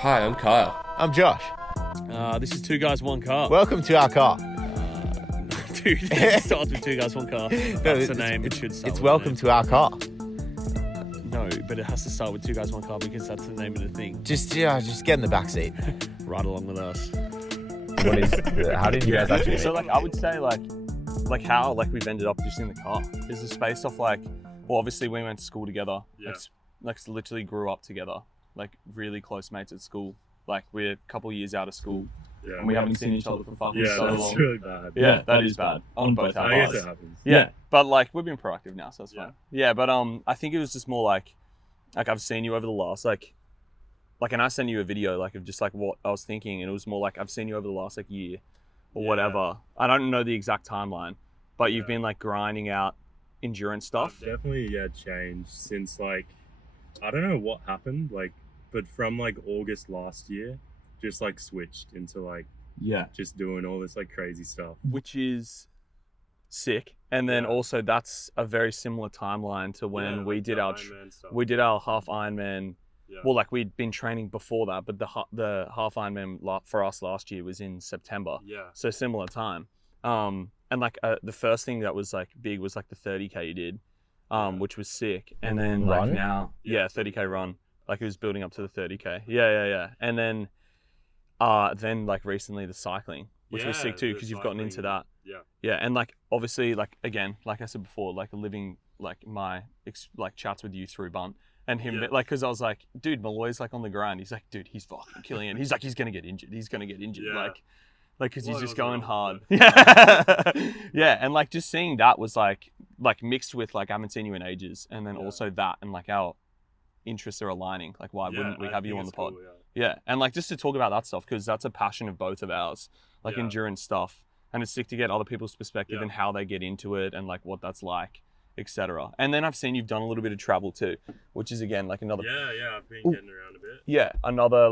Hi, I'm Kyle. I'm Josh. This is Two Guys, One Car. Welcome to our car. Dude, it starts with Two Guys, One Car. That's the name. It should start It's with welcome the to our car. name. No, but it has to start with Two Guys, One Car because that's the name of the thing. Just get in the back seat. Right along with us. How did you guys actually So I would say how we've ended up just in the car is just based off well, obviously we went to school together. Yeah. Literally grew up together. Really close mates at school. We're a couple years out of school. Yeah, And we haven't seen each other for fucking yeah, so that's long. really bad. Yeah, that is bad. On both our I guess parts. it happens. Yeah, but we've been proactive now, so that's Yeah. fine. Yeah, but I think it was just more like I've seen you over the last and I sent you a video of just what I was thinking, and it was more I've seen you over the last year or Yeah. whatever. I don't know the exact timeline, but you've been grinding out endurance stuff. I've definitely changed since I don't know what happened but from August last year just switched into Yeah, just doing all this crazy stuff. which is sick. And then Yeah. also that's a very similar timeline to when Yeah, we did the our Ironman stuff. we did our half Ironman. Yeah. Well, we'd been training before that, but the half Ironman for us last year was in September, yeah. so similar time. And the first thing that was big was the 30K you did, which was sick. And then Run? now, Yeah. 30K run. It was building up to the 30K. Yeah. And then recently the cycling, which was sick too the because you've gotten into cycling, that. Yeah. Yeah, and obviously again, like I said before, living my chats with you through Bunt and him, Yeah. because I was dude, Molloy's on the grind. He's dude, he's fucking killing it. He's he's gonna get injured. He's gonna get injured. Yeah. Because Well, he's it just was going wrong, hard. but- Yeah, yeah, and just seeing that was mixed with I haven't seen you in ages, and then Yeah. also that and our interests are aligning. Why Yeah, wouldn't we I have you think on the it's pod? cool, yeah. Yeah, and just to talk about that stuff because that's a passion of both of ours, Yeah. endurance stuff, and it's sick to get other people's perspective Yeah. and how they get into it and what that's like, etc. And then I've seen you've done a little bit of travel too, which is again another Yeah, I've been Ooh. getting around a bit. yeah another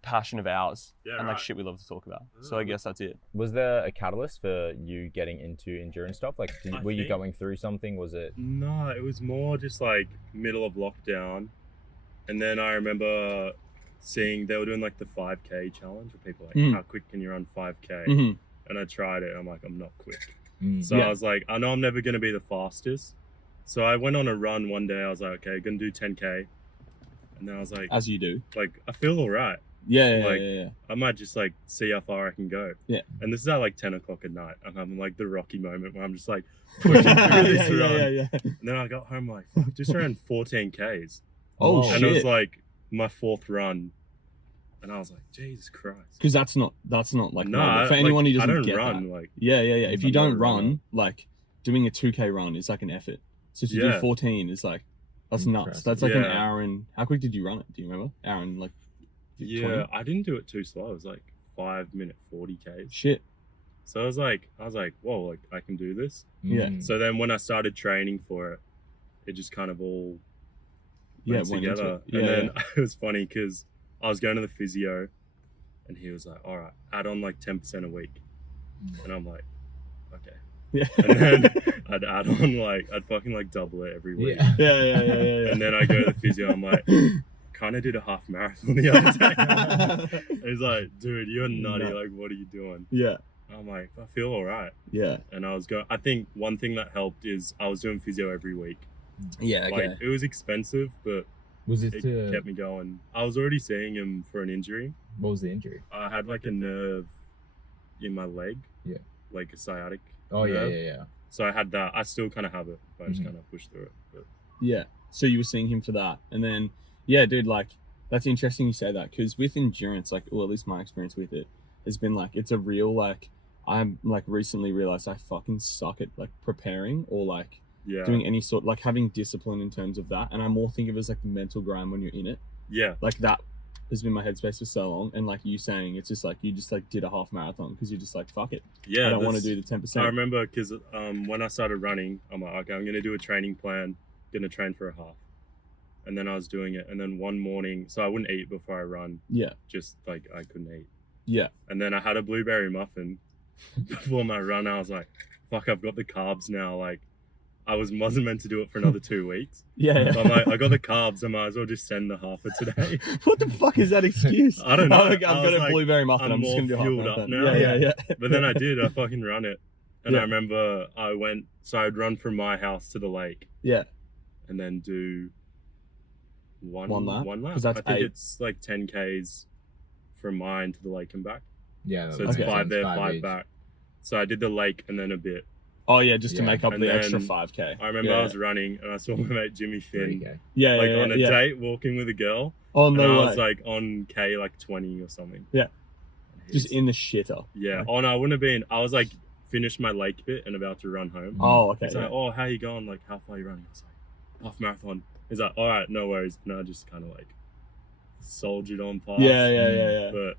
passion of ours Yeah, and right. shit we love to talk about. So I Oh. guess that's it. Was there a catalyst for you getting into endurance stuff? I Were you think- going through something? Was it? No, it was more just middle of lockdown. And then I remember seeing they were doing the 5K challenge where people Mm. how quick can you run 5K? Mm-hmm. And I tried it. I'm I'm not quick. Mm. So Yeah. I was I know I'm never going to be the fastest. So I went on a run one day. I was okay, going to do 10K. And then I was As you do. I feel all right. Yeah, Like- I might just see how far I can go. Yeah. And this is at 10 o'clock at night. I'm having the Rocky moment where I'm just pushing through this run. yeah. And then I got home fuck, just around 14Ks. Oh Whoa. And it shit. was my fourth run. And I was Jesus Christ. Because that's not normal. No, for anyone who doesn't I don't get run. that. Yeah. If you I'm don't not a run, doing a 2K run is an effort. So to do Yeah. 14 is that's nuts. Impressive. That's an Yeah. hour and how quick did you run it? Do you remember? Hour and 20? Yeah, I didn't do it too slow. It was 5-minute 40Ks. Shit. So I was whoa, I can do this. Yeah. Mm. So then when I started training for it, it just kind of all went went into together. it. Yeah, And then it was funny because I was going to the physio and he was all right, add on 10% a week. And I'm okay. Yeah. And then I'd add on I'd fucking double it every week. Yeah. Yeah. And then I go to the physio, I'm kind of did a half marathon the other day. He's dude, you're nutty. No. What are you doing? Yeah. I'm I feel all right. Yeah. And I was going, I think one thing that helped is I was doing physio every week. Yeah. Okay. It was expensive, but Was it? it kept me going. I was already seeing him for an injury. What was the injury? I had a nerve in my leg. Yeah. A sciatic. Oh nerve. yeah. So I had that. I still kind of have it, but I just Mhm. kind of pushed through it. But Yeah. So you were seeing him for that, and then yeah, dude, that's interesting you say that because with endurance, well, at least my experience with it has been it's a real I'm recently realized I fucking suck at preparing or yeah. doing any sort having discipline in terms of that, and I more think of it as the mental grind when you're in it. Yeah. That has been my headspace for so long, and you saying it's just you just did a half marathon because you're just fuck it, Yeah. I don't want to this- do the 10%. I remember because when I started running, I'm okay, I'm going to do a training plan, going to train for a half. And then I was doing it. And then one morning, so I wouldn't eat before I run, Yeah. just I couldn't eat. Yeah. And then I had a blueberry muffin before my run. I was fuck, I've got the carbs now. wasn't meant to do it for another 2 weeks. Yeah. So I'm like, I got the carbs. I might as well just send the half for today. What the fuck is that excuse? I don't know. I've got I was a like, blueberry muffin. I'm I'm just more gonna do half fueled up marathon. now. Yeah. But then I did. I fucking run it, and Yeah. I remember I'd run from my house to the lake. Yeah. And then do one lap. 'Cause that's I think 8. it's like 10 Ks from mine to the lake and back. Yeah. So it's Okay. 5 there, 5 each. back. So I did the lake and then a bit. Oh yeah, just to Yeah. make up And the extra then 5K. I remember yeah. I was running and I saw my mate Jimmy Finn 3K. Yeah, like yeah, on a yeah. date walking with a girl. Oh And no I way. was like on K like 20 or something. Yeah. And Just he's- in the shitter. Yeah. Oh no, I wouldn't have been. I was like finished my lake bit and about to run home. Oh okay. He's Yeah. like, oh, how you going? Like, how far are you running? I was like, half marathon. He's like, all right, no worries. And I just kind of like soldiered on past. Yeah. But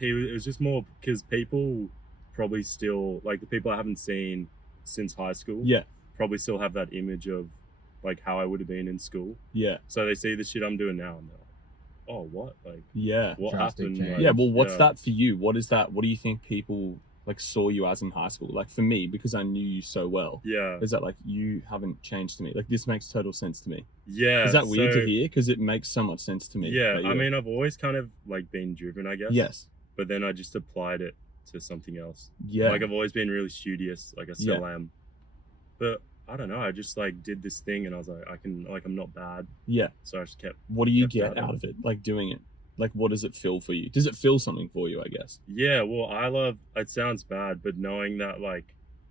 it was just more because people probably still, like the people I haven't seen since high school, Yeah. probably still have that image of like how I would have been in school. Yeah. So they see the shit I'm doing now and they're like, oh, what? Like, Yeah. what Drastic happened? change. Like, Yeah. Well, what's yeah. that for you? What is that? What do you think people like saw you as in high school? Like for me, because I knew you so well, Yeah. is that like you haven't changed to me? Like this makes total sense to me. Yeah. Is that weird so- to hear? Because it makes so much sense to me. Yeah. that I you're- mean, I've always kind of like been driven, I guess. yes. But then I just applied it to something else. Yeah. Like I've always been really studious, like I still am. But I don't know, I just like did this thing and I was like, I'm not bad. yeah. So I just kept, What do you kept get at it. out of it? Like doing it? Like what does it feel for you? Does it feel something for you? I guess. yeah, well, it sounds bad, but knowing that like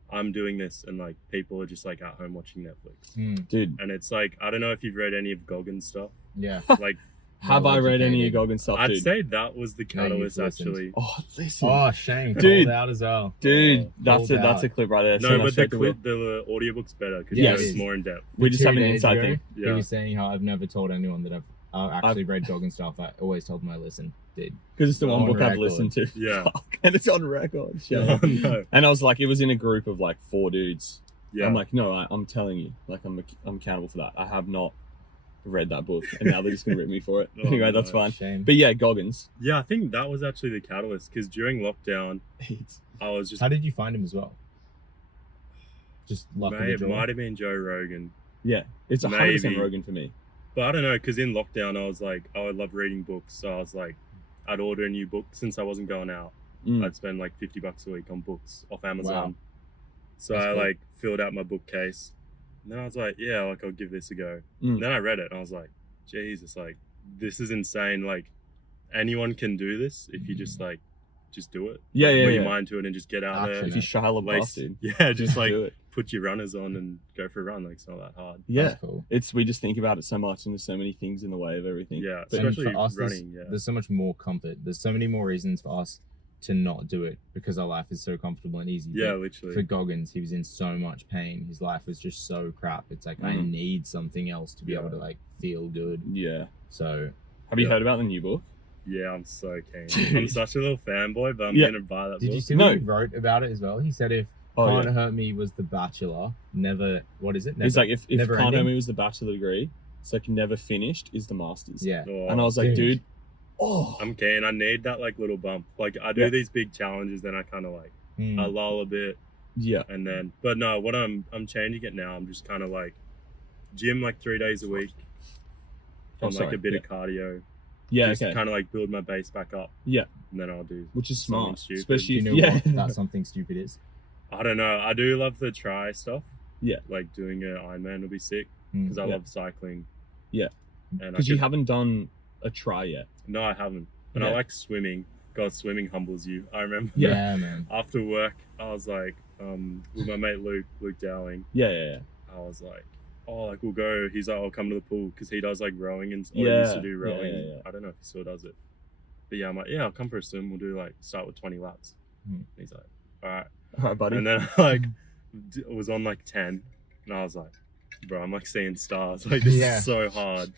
I'm doing this and like people are just like at home watching Netflix. Dude, And it's like, I don't know if you've read any of Goggins stuff. Yeah. Like, have Well I read any of educated. Goggins stuff, I'd dude? say that was the No, you've catalyst listened. actually. Oh, listen. Oh, shame. Dude. Called out as well. Dude, Oh, that's called a out. clip right there. No, Send that but straight to Will. the audiobook's better because Yes. it's more in depth. We just have an 2 days inside ago, thing. He Yeah. was saying how I've never told anyone that I've actually read Goggins stuff. I always told them I listened. Did. Because it's the one On book I've record. listened to. Yeah. Fuck. And it's on record. Shut Oh, up. no. And I was like, it was in a group of like 4 dudes. Yeah. I'm like, no, I'm telling you, like I'm accountable for that. I have not read that book, and now they're just gonna rip me for it. Oh, Anyway, that's no. fine. Shame. But yeah, Goggins. Yeah, I think that was actually the catalyst because during lockdown, It's- I was just How did you find him as well? Just luck of the it draw. might have been Joe Rogan, yeah, it's 100% Maybe. Rogan for me. but I don't know because in lockdown I was like, oh, I love reading books, so I was like, I'd order a new book since I wasn't going out. Mm. I'd spend like $50 a week on books off Amazon. Wow. So That's I cool. like filled out my bookcase, and then I was like, yeah, like I'll give this a go. Mm. And then I read it and I was like, Jesus, like this is insane. Like anyone can do this if you just like just do it. Yeah, Put yeah, your yeah. mind to it and just get out Action. If there. you Shia LaBeouf, Lace, dude, yeah, just like do it. put your runners on and go for a run. Like it's not that hard. Yeah, That's cool. we just think about it so much, and there's so many things in the way of everything. Yeah, But And especially for us, running. Yeah, There's so much more comfort. There's so many more reasons for us to not do it because our life is so comfortable and easy. yeah, But literally. for Goggins, he was in so much pain. His life was just so crap. It's like I Mhm. need something else to be able to like feel good. Yeah. So Have you Yeah. heard about the new book? Yeah, I'm so keen. Dude. I'm such a little fanboy, but I'm Yeah. gonna buy that did book. you see No. what he wrote about it as well? He said if Oh, Can't yeah. Hurt Me was The Bachelor, never. What is it? Never, It's like if never Can't Hurt ending? Me was the bachelor degree, it's like never finished is the masters. Yeah. Oh, And I was like, Dude. dude, oh, I'm keen. I need that like little bump. Like I do Yeah. these big challenges, then I kind of like Mm. I lull a bit, yeah, and then. But no, what I'm changing it now. I'm just kind of like gym like 3 days a week, Oh, and like sorry. a bit Yeah. of cardio. yeah, Just okay, kind of like build my base back up. Yeah. And then I'll do. which is something smart, stupid. especially Do if you know yeah, what that something stupid is? I don't know. I do love the try stuff. Yeah. Like doing an Ironman will be sick Mm. because I Yeah. love cycling. Yeah. And I because you could- haven't done a try yet. No, I haven't. And I Yeah. like swimming. God, swimming humbles you. I remember Yeah. man. after work, I was like, with my mate Luke Dowling, Yeah. I was like, oh, like we'll go. He's like, I'll come to the pool because he does like rowing and or he Yeah, used to do yeah, rowing. yeah. I don't know if he still does it. But yeah, I'm like, yeah, I'll come for a swim. We'll do like start with 20 laps. Hmm. He's like, all right. All right, buddy. And then I like was on like 10 and I was like, bro, I'm like seeing stars. Like this Yeah. is so hard.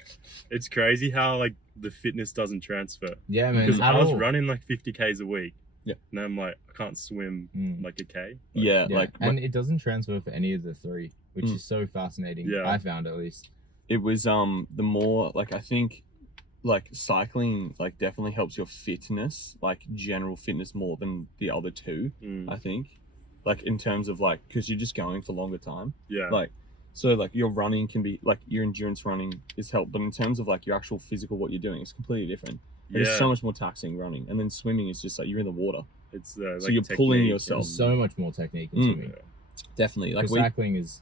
It's crazy how like the fitness doesn't transfer. Yeah, man. Because at I was all. running like 50 Ks a week. Yeah. And then I'm like, I can't swim Mm. like a K. Like, yeah, Yeah, like and it doesn't transfer for any of the three, which Mm. is so fascinating. Yeah. I found at least. it was the more like I think like cycling like definitely helps your fitness, like general fitness more than the other two. mm, I think, like in terms of like because you're just going for longer time. yeah. Like So like your running can be like your endurance running is helped, but in terms of like your actual physical what you're doing, it's completely different. Like, Yeah, it's so much more taxing running, and then swimming is just like you're in the water, it's so like you're pulling technique yourself. There's so much more technique in Mm. swimming. Definitely. Like Because cycling is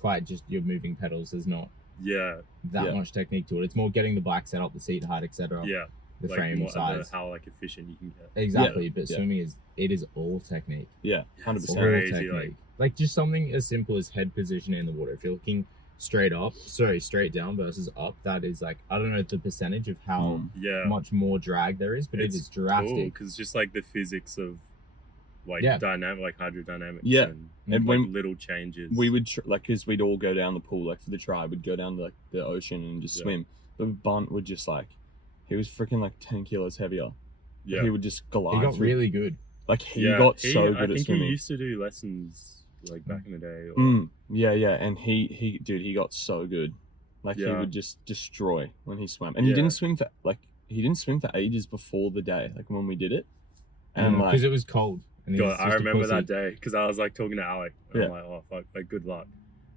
quite just you're moving pedals. There's not Yeah, that Yeah. much technique to it. It's more getting the bike set up, the seat height, etc. yeah. The Like frame more, size. how like efficient you can get. Exactly. But Yeah. swimming is all technique. yeah, Yeah, 100%. All Crazy, technique. like- Like just something as simple as head position in the water. If you're looking straight down versus up, that is like I don't know the percentage of how Yeah, much more drag there is, but It's it is drastic. because just like the physics of like Yeah. dynamic, like hydrodynamics, Yeah. and when- like little changes. We would like because we'd all go down the pool like for the tribe, we'd go down to, like the ocean and just Yeah. swim. But Bunt would just like he was freaking like 10 kilos heavier. yeah, He would just glide. He got through- really good. like he yeah. got He- so I good at think swimming. he used to do lessons like back in the day. Or, Yeah, and he dude, he got so good. Like he Yeah. would just destroy when he swam, and he didn't Yeah. swim for ages before the day, like when we did it, and like Because it was cold. And he God, was I just a remember pussy. that day because I was like talking to Alec. And I'm Yeah. like, oh fuck, like good luck.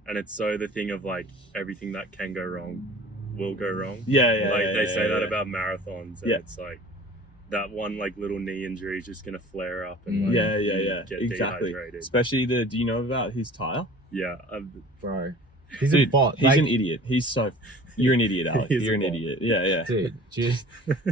And it's so the thing of like everything that can go wrong will go wrong. yeah, Like they say that yeah. about marathons, and Yeah. it's like that one like little knee injury is just gonna flare up and like Yeah, you get exactly. dehydrated. Especially do you know about his tire? Yeah, Bro. He's a Dude, bot. He's like, an idiot. You're an idiot, Alec. He's a You're an bot. idiot. Yeah. Dude, just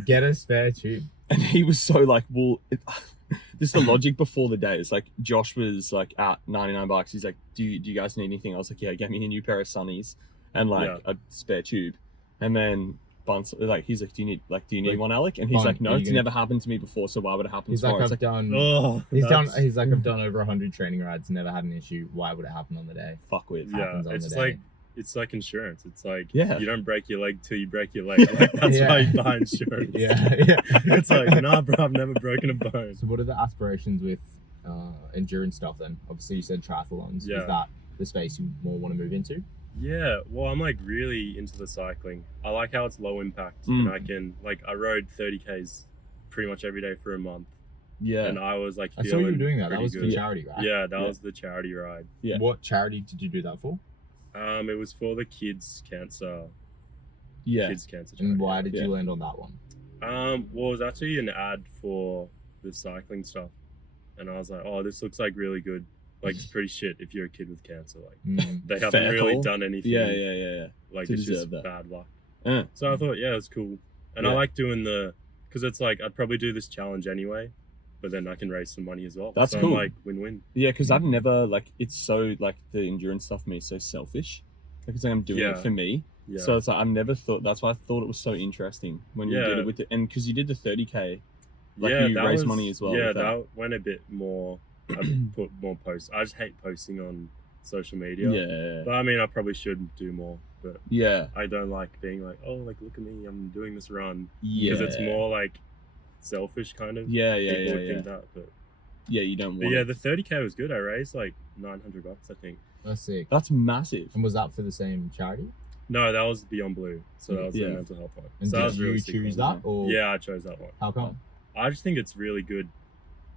get a spare tube. And he was so like, well, this is the logic before the day. It's like Josh was like at $99. He's like, do you guys need anything? I was like, yeah, get me a new pair of sunnies and like Yeah. a spare tube. And then Bunce, like, he's like, do you need Like, one, Alec? And he's Bunt, like, no, are you it's gonna- never happened to me before. So why would it happen He's like, tomorrow? I've It's like, done. oh, He's that's- done over 100 training rides, never had an issue. Why would it happen on the day? fuck with. Yeah, Happens on it's the like day. it's like insurance. It's like Yeah. you don't break your leg till you break your leg. Like that's Yeah. why you buy insurance. Yeah. It's like, nah, bro, I've never broken a bone. So what are the aspirations with endurance stuff then? Obviously you said triathlons. Yeah. Is that the space you more want to move into? Yeah, well, I'm like really into the cycling. I like how it's low impact, Mm. and I can like I rode 30Ks pretty much every day for a month, Yeah. and I was like I feeling saw you were doing that. That pretty was for good. charity, right? Yeah, that Yeah. was the charity ride. Yeah. What charity did you do that for? It was for the kids cancer Yeah. charity. And why did Yeah. you land on that one? Well, it was actually an ad for the cycling stuff, and I was like, oh, this looks like really good. Like it's pretty shit if you're a kid with cancer. Like Mm. they haven't Fair really call. done anything. Yeah. Like to it's deserve just that. bad luck. Uh, So I thought, yeah, it's cool. And I Yeah. like doing because it's like, I'd probably do this challenge anyway, but then I can raise some money as well. That's so cool. I'm like, win-win. Yeah, because I've never like it's so like the endurance stuff for me is so selfish. Like it's like I'm doing it Yeah. for me. Yeah. So it's like I've never thought. That's why I thought it was so interesting when you did Yeah. it with it, and because you did the 30K, like yeah, you that raised was- money as well. Yeah, with that. that went a bit more, I put more posts. I just hate posting on social media. Yeah, But I mean, I probably should do more, but yeah, I don't like being like, oh, like, look at me, I'm doing this run. yeah. Because it's more like selfish kind of. Yeah, People would yeah. think that, but Yeah, you don't But want. yeah, it. the 30K was good. I raised like $900, I think. That's sick. That's massive. And was that for the same charity? No, that was Beyond Blue. So that was Yeah. the mental health one. And so that did was you really sick choose one. that, or Yeah, I chose that one. how come? I just think it's really good.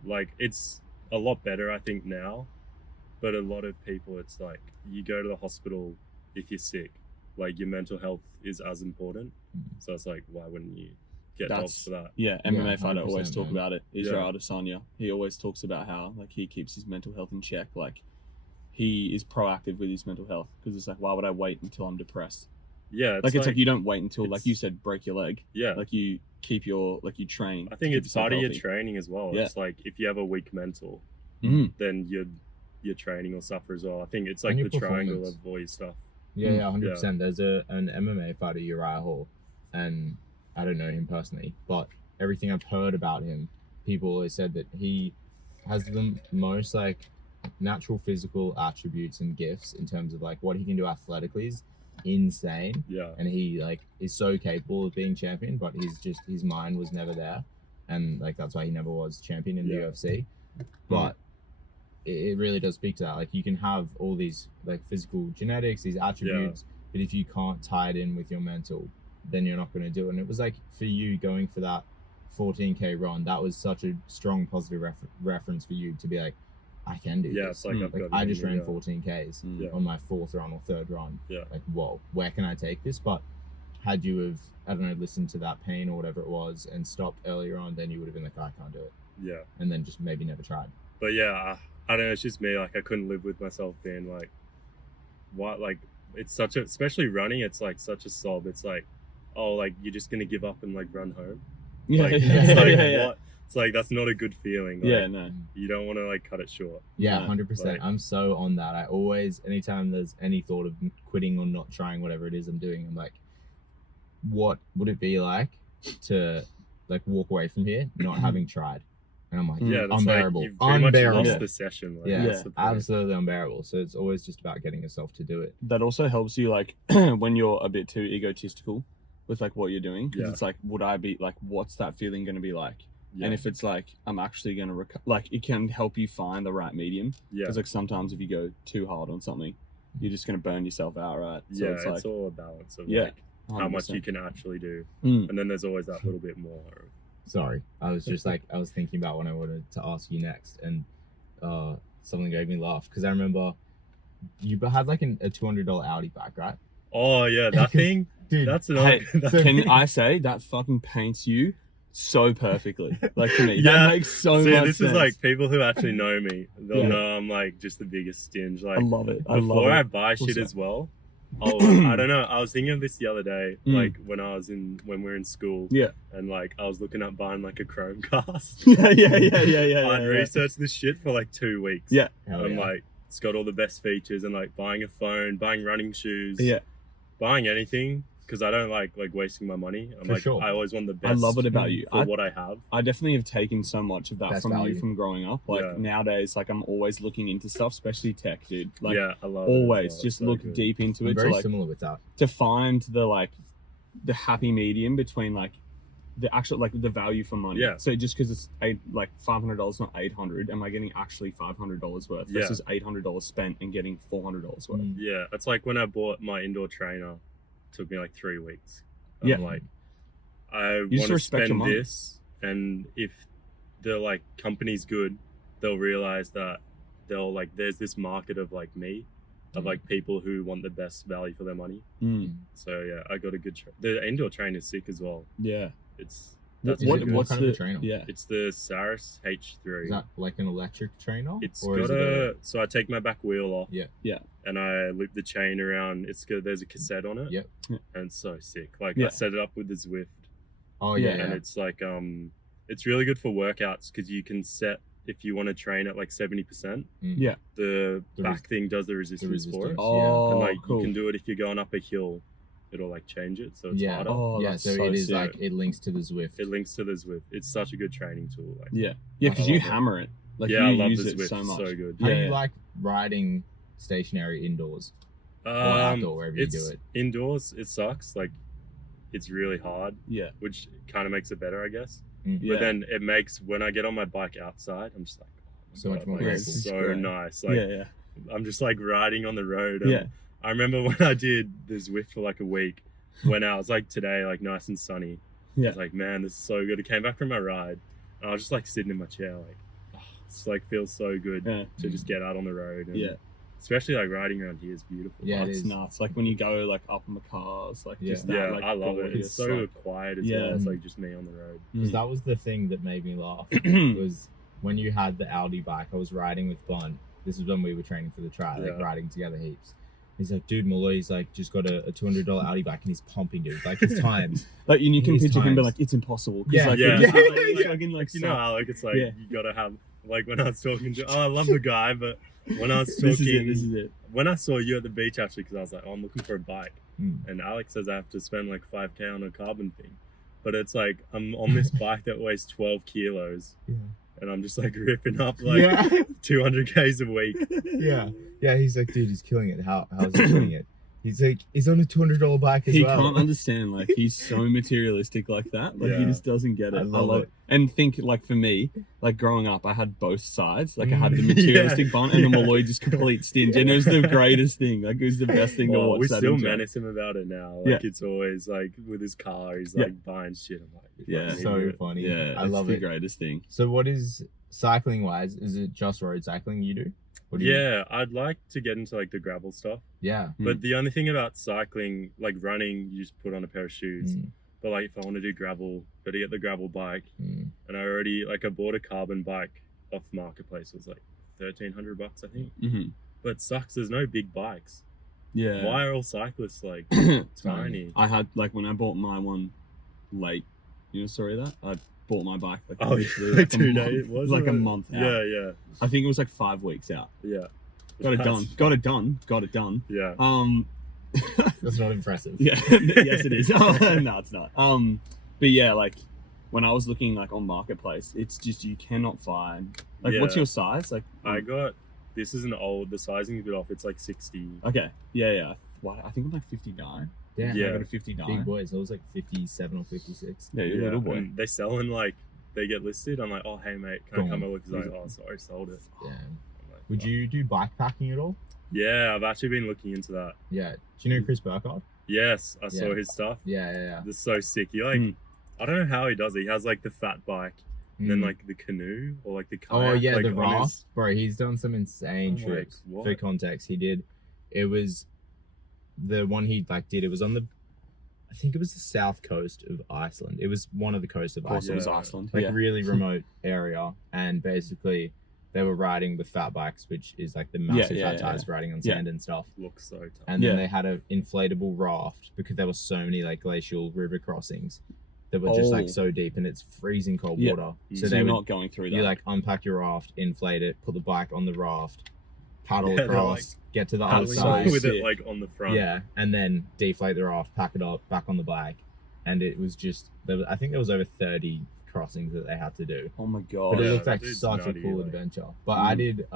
Like, it's a lot better, I think, now. But a lot of people, it's like, you go to the hospital if you're sick. Like, your mental health is as important. So it's like, why wouldn't you get help That's for that? yeah. MMA Yeah, fighter always 100%, talk man. about it. Israel Adesanya, he always talks about how like he keeps his mental health in check. Like he is proactive with his mental health because it's like, why would I wait until I'm depressed? Yeah, Like it's like you don't wait until like it's- you said break your leg. yeah. Like you keep your you train. I think to it's keep yourself part of your healthy. training as well. Yeah. It's like, if you have a weak mental, Mhm. then your training will suffer as well. I think it's like And your the triangle performance. of all your stuff. Yeah, 100%. There's an MMA fighter, Uriah Hall, and I don't know him personally, but everything I've heard about him, people always said that he has the most like natural physical attributes and gifts in terms of like what he can do athletically is insane, Yeah. and he like is so capable of being champion, but his mind was never there, and like that's why he never was champion in the Yeah. UFC. But it really does speak to that. Like you can have all these like physical genetics, these attributes, but if you can't tie it in with your mental, then you're not going to do it. And it was like for you going for that 14K run, that was such a strong positive reference for you to be like, I can do Yeah, this. it's like I've Like, got. I it in just me, ran yeah. 14Ks Mm. Yeah. on my 4th run or 3rd run. Yeah. Like, whoa, where can I take this? But had you have, I don't know, listened to that pain or whatever it was and stopped earlier on, then you would have been like, I can't do it. Yeah. And then just maybe never tried. But yeah, I don't know. It's just me. Like I couldn't live with myself being like, what? Like it's such a, especially running. It's like such a sob. It's like, oh, like you're just gonna give up and like run home. Yeah, Like, yeah, it's like yeah. what? It's like that's not a good feeling. Like, Yeah, no. You don't want to like cut it short. Yeah, No, 100%. like- I'm so on that. I always, anytime there's any thought of quitting or not trying whatever it is I'm doing, I'm like, what would it be like to like walk away from here not having tried? And I'm like, Yeah, that's unbearable. like you've pretty much Unbearable. lost the session. Like, Yeah, that's the point. absolutely unbearable. So it's always just about getting yourself to do it. That also helps you like when you're a bit too egotistical with like what you're doing, because Yeah. it's like, would I be like, what's that feeling going to be like? Yeah. And if it's like, I'm actually going to like, it can help you find the right medium. yeah, Because like sometimes if you go too hard on something, you're just going to burn yourself out, right? So yeah, it's it's, like all a balance of Yeah, like how much 100%. you can actually do, Mm. and then there's always that little bit more. Sorry, I was just like, I was thinking about what I wanted to ask you next, and something made me laugh because I remember you had like a $200 Audi bike, right? Oh yeah, that thing. Dude, That's an. Hey, that so- Can I say that fucking paints you so perfectly? Like to me, Yeah. that makes so See, much this sense. is like people who actually know me. They'll Yeah. know I'm like just the biggest stinge. Like I love it. I love before I it. buy shit Also- as well. Oh, I don't know. I was thinking of this the other day, Mm. like when we were in school. Yeah. And like I was looking at buying like a Chromecast. yeah. I'd researched this shit for like 2 weeks. Yeah. Hell I'm yeah. like, it's got all the best features, and like buying a phone, buying running shoes, Yeah. buying anything, because I don't like wasting my money. I'm For like, sure. I always want the I best. love it about you. for what I have. I definitely have taken so much of that Best from value. you from growing up. Like Yeah. nowadays, like I'm always looking into stuff, especially tech, dude. Like Yeah, I love it as always, well. just It's so look good. deep into I'm it to very like similar with that. to find the happy medium between like the actual like the value for money. Yeah. So just because it's like $500, not $800, am I getting actually $500 worth Yeah. versus $800 spent and getting $400 worth? Mm. Yeah, it's like when I bought my indoor trainer. Took me like 3 weeks. Yeah. I'm like, I just want to respect your spend money. this, and if the like company's good, they'll realize that they'll like there's this market of like me, of like people who want the best value for their money. Mm. So yeah, I got a good. The indoor trainer is sick as well. Yeah. It's What, that's Is it what, good? what's What kind of the a trainer? Yeah. it's the Saris H3. Is that like an electric trainer? It's Or got is it a so I take my back wheel off. Yeah. Yeah. And I loop the chain around. It's good. There's a cassette on it. Yep. And it's so sick. Like Yeah. I set it up with the Zwift, Oh Yeah, yeah, and it's like it's really good for workouts because you can set if you want to train at like 70%. Mm. Yeah. The The back thing does the resistance, for it. resistance. Oh, And like cool. you can do it if you're going up a hill, it'll like change it so it's Yeah. harder. Oh, yeah. that's So, so it is sick. like it links to the Zwift. It links to the Zwift. It's such a good training tool. Like Yeah. Yeah, because I you love it. hammer it. Like yeah, you I love use the it Zwift. so It's much. so good. How do Yeah. you like riding stationary indoors or outdoor, wherever you do It's it? indoors. It sucks. Like it's really hard, Yeah. which kind of makes it better, I guess. Mm. Yeah. But then it makes when I get on my bike outside, I'm just like, oh my So much God, more like, grateful. it's so Great. nice. Like yeah. I'm just like riding on the road. And Yeah. I remember when I did the Zwift for like a week, when I was like today, like nice and sunny. I Yeah. was like, man, this is so good. I came back from my ride, and I was just like sitting in my chair, like, oh, it's like feels so good Yeah. to just get out on the road. And Yeah. especially like riding around here is beautiful. Yeah, Oh, it it's is. nuts. Like when you go like up in the cars, like Yeah. just that, Yeah, like I love it. gorgeous, It's so like, quiet as Yeah. well. It's like just me on the road. Because that was the thing that made me laugh. Was when you had the Audi bike, I was riding with Blunt. This is when we were training for the tri, like Yeah. riding together heaps. He's like, dude, Molloy's like just got a $200 Audi bike and he's pumping, dude. Like his times. like and you can These picture him be times. like, it's impossible. 'Cause, Yeah, like, yeah. it just- Yeah, it's yeah. fucking, like, You know, Alec, it's like Yeah. you gotta have like when I was talking to. Oh, I love the guy, but when I was This is it. talking, This is it. when I saw you at the beach actually, because I was like, oh, I'm looking for a bike, Mm. and Alex says I have to spend like 5K on a carbon thing, but it's like I'm on this bike that weighs 12 kilos, Yeah. and I'm just like ripping up like yeah. 200 Ks a week. Yeah. Yeah. He's like, dude, he's killing it. How's he doing it? He's like, he's on a $200 bike as He well. can't understand, like he's so materialistic like that. Like he Yeah. just doesn't get it. I love it. And think like for me, like growing up, I had both sides. Like I had the materialistic bun and the Yeah. Molloy just complete stinge, and it was the greatest thing. Like it was the best thing to Well, watch. we that still enjoy. menace him about it now. Like Yeah. it's always like with his car, he's Yeah. like buying shit. I'm like, Yeah. So funny. Yeah, I it's love the it. greatest thing. So what is cycling wise? Is it just road cycling you do? What do you? Yeah, I'd like to get into like the gravel stuff. Yeah. Mm. But the only thing about cycling, like running, you just put on a pair of shoes. Mm, But like if I want to do gravel, better get the gravel bike. mm. And I bought a carbon bike off Marketplace. It was like $1,300, I think. Mm-hmm. But it sucks. There's no big bikes. Yeah. Why are all cyclists like tiny? I had like when I bought my one late. You know, sorry that I bought my bike like Oh, literally like a 2 month- days. Was like it? a month out. Yeah. I think it was like 5 weeks out. Yeah. Got it That's- done. Got it done. Got it done. Yeah. That's not impressive. Yeah. Yes, it is. No, it's not. But yeah, like when I was looking like on Marketplace, it's just you cannot find like what's Yeah. your size? Like This is the sizing is a bit off. It's like 60. okay, yeah. What I think I'm like 59. Yeah. I Yeah. got a 59. Big boys. I was like 57 or 56. Yeah, you're a little boy. And they sell in like they get listed. I'm like, oh hey mate, can I come over? Because like, oh sorry, sold it. Yeah. I'm like, Would you do bike packing at all? Yeah, I've actually been looking into that. Yeah. Do you know Chris Burkhardt? Yes, I saw Yeah. his stuff. Yeah. This is so sick. He like, Mm. I don't know how he does it. He has like the fat bike, and then Mm. like the canoe or like the Oh kayak. yeah, like, the on raft, his- bro. He's done some insane I'm like, trips. what? For context, he did. It was the one he like did. It was on the, I think it was the south coast of Iceland. It was one of the coasts of Of course, it Iceland, was Yeah. Iceland. like yeah. really remote area, and basically they were riding with fat bikes, which is like the massive yeah, fat tires for riding on Yeah. sand and stuff. Looks so tough. And then Yeah. they had an inflatable raft because there were so many like glacial river crossings that were just like Oh. so deep, and it's freezing cold Yeah. water. Mm. So they you're would not going through that. you like unpack your raft, inflate it, put the bike on the raft, paddle Yeah, they're, across, get to the other That's Paddling so side. with sick. it like on the front. Yeah, and then deflate the raft, pack it up, back on the bike, and it was just. I think there was over 30 crossings that they had to do. Oh my But god. it yeah, looked that like dude's such a nutty, cool like- adventure. But I Mm. did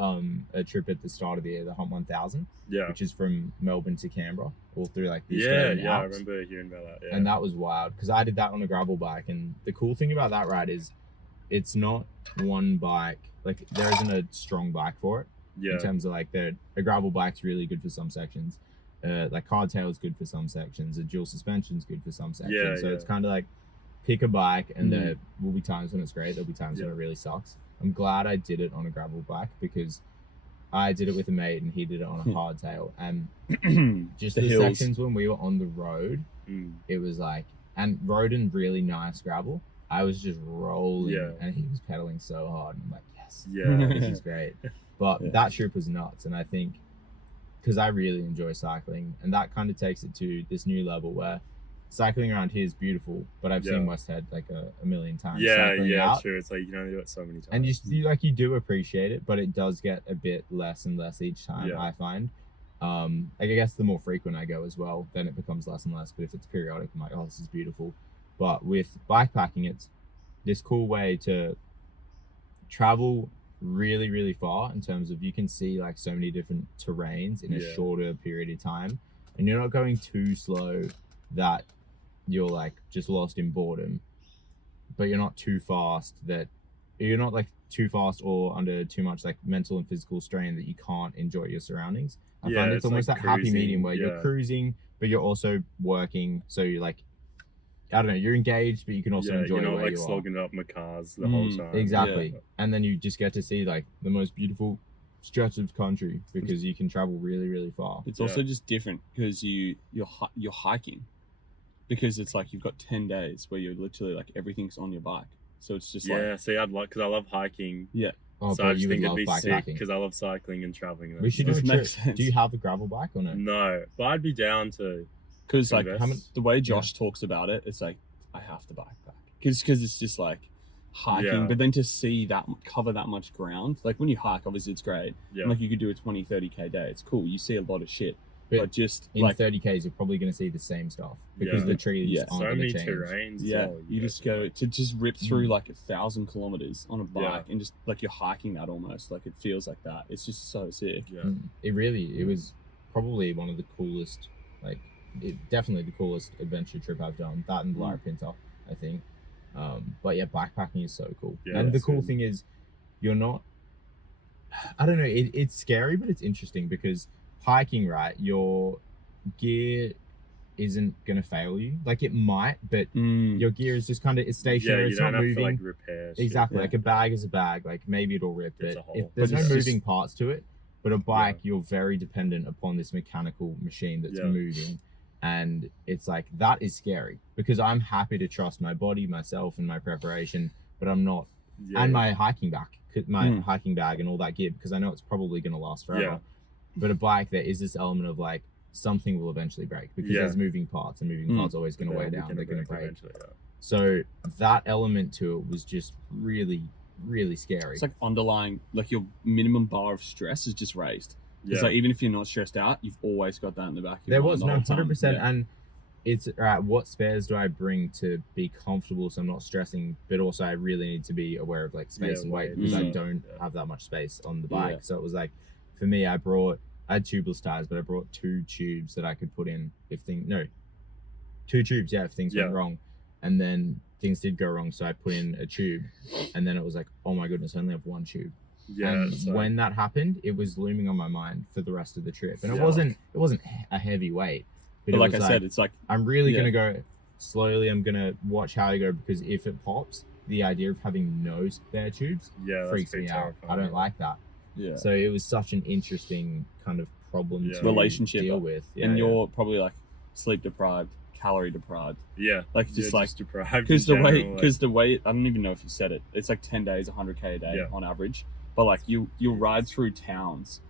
a trip at the start of the year, the Hunt 1000, Yeah. which is from Melbourne to Canberra, all through like the Yeah, Australian I Alps. remember hearing about that. Yeah. And that was wild because I did that on a gravel bike. And the cool thing about that ride is it's not one bike, like there isn't a strong bike for it yeah. in terms of like a gravel bike's really good for some sections. Like hardtail is good for some sections, a dual suspension's good for some sections. Yeah, So yeah. it's kind of like pick a bike, and Mm. there will be times when it's great, there'll be times when Yeah. it really sucks. I'm glad I did it on a gravel bike because I did it with a mate and he did it on a hardtail, and just The the, hills. sections when we were on the road, Mm. it was like, and road and really nice gravel, I was just rolling, Yeah. and he was pedaling so hard, and I'm like, yes, Yeah. this is great. But Yeah. that trip was nuts, and I think because I really enjoy cycling, and that kind of takes it to this new level where cycling around here is beautiful, but I've seen Yeah. West Head like a million times. Yeah, cycling yeah, out, true. It's like you can only do it so many times. and you do appreciate it, but it does get a bit less and less each time. Yeah. I find. Like I guess the more frequent I go as well, then it becomes less and less. But if it's periodic, I'm like, oh, this is beautiful. But with bikepacking, it's this cool way to travel really, really far in terms of you can see like so many different terrains in a Yeah. shorter period of time, and you're not going too slow that you're like just lost in boredom, but you're not too fast that you're not like too fast or under too much like mental and physical strain that you can't enjoy your surroundings. I Yeah, find it's it's almost like that happy cruising, medium where you're yeah. cruising, but you're also working. So you're like, I don't know, you're engaged, but you can also yeah, enjoy you're not where like you are. slogging it up in the cars the whole Mm, time. Exactly. And then you just get to see like the most beautiful stretch of country because you can travel really, really far. It's Yeah. also just different because you're hiking, because it's like you've got 10 days where you're literally like everything's on your bike. So it's just Yeah, like see, I'd like because I love hiking, Oh, so bro, I just you would think it'd love be sick bikepacking. because I love cycling and traveling. and We should do This a trip. makes sense. Do you have a gravel bike or no? No, but I'd be down to. because like Invest. the way Josh talks about it, it's like I have to backpack because it's just like hiking, Yeah. but then to see that cover that much ground, like when you hike, obviously it's great. Yeah, Like you could do a 20-30K day, it's cool. You see a lot of shit, But but just In like 30Ks, you're probably going to see the same stuff because Yeah. the trees Yeah. aren't so going many to change. terrains. as yeah, well you just go to just rip through like 1,000 kilometers on a bike and just like you're hiking that almost like it feels like that. It's just so sick. Yeah, It was probably one of the coolest, like, definitely the coolest adventure trip I've done. That and Larapinta, I think. But yeah, backpacking is so cool. Yeah, And the cool same. thing is, you're not, I don't know, it's scary, but it's interesting because hiking, right, your gear isn't gonna fail you. Like it might, but Mm. your gear is just kind of it's Yeah, stationary. you It's don't not have moving. to like repair. shit. Exactly. Yeah. Like a bag is a bag. Like maybe it'll rip, It's but a hole. if there's But no it's moving just- parts to it. But a bike, you're very dependent upon this mechanical machine that's Yeah. moving. And it's like, that is scary because I'm happy to trust my body, myself, and my preparation, but I'm not, Yeah. and my hiking Mm. hiking bag and all that gear because I know it's probably going to last forever. Yeah. But a bike, there is this element of like, something will eventually break because Yeah. there's moving parts and moving Mm. parts are always going to weigh They're down. They're going to break. eventually. Yeah. So that element to it was just really, really scary. It's like underlying, like your minimum bar of stress is just raised. It's Yeah. like even if you're not stressed out, you've always got that in the back of your There mind was the no whole time. 100%, Yeah. and it's all right. What spares do I bring to be comfortable so I'm not stressing, but also I really need to be aware of like space Yeah, and weight weight because I and don't stuff, yeah. have that much space on the Yeah. bike. So it was like, for me, I had tubeless tires, but I brought 2 tubes that I could put in if things 2 tubes, if things went Yeah. wrong, and then things did go wrong, so I put in a tube, and then it was like, oh my goodness, I only have 1 tube. Yeah. And it's like- when that happened, it was looming on my mind for the rest of the trip, and Yeah. it wasn't a heavy weight, But it like was I said, it's like I'm really Yeah. gonna go slowly. I'm gonna watch how I go because if it pops, the idea of having no spare tubes yeah, that's freaks pretty me out. terrifying. I don't like that. yeah. So it was such an interesting kind of problem Yeah. to Relationship, deal with. Yeah, and yeah. you're probably like sleep deprived, calorie deprived. Yeah. Like You're just like deprived because in the weight, general, because the weight. I don't even know if you said it. It's like 10 days, 100K a day Yeah. on average. But like you'll ride through towns,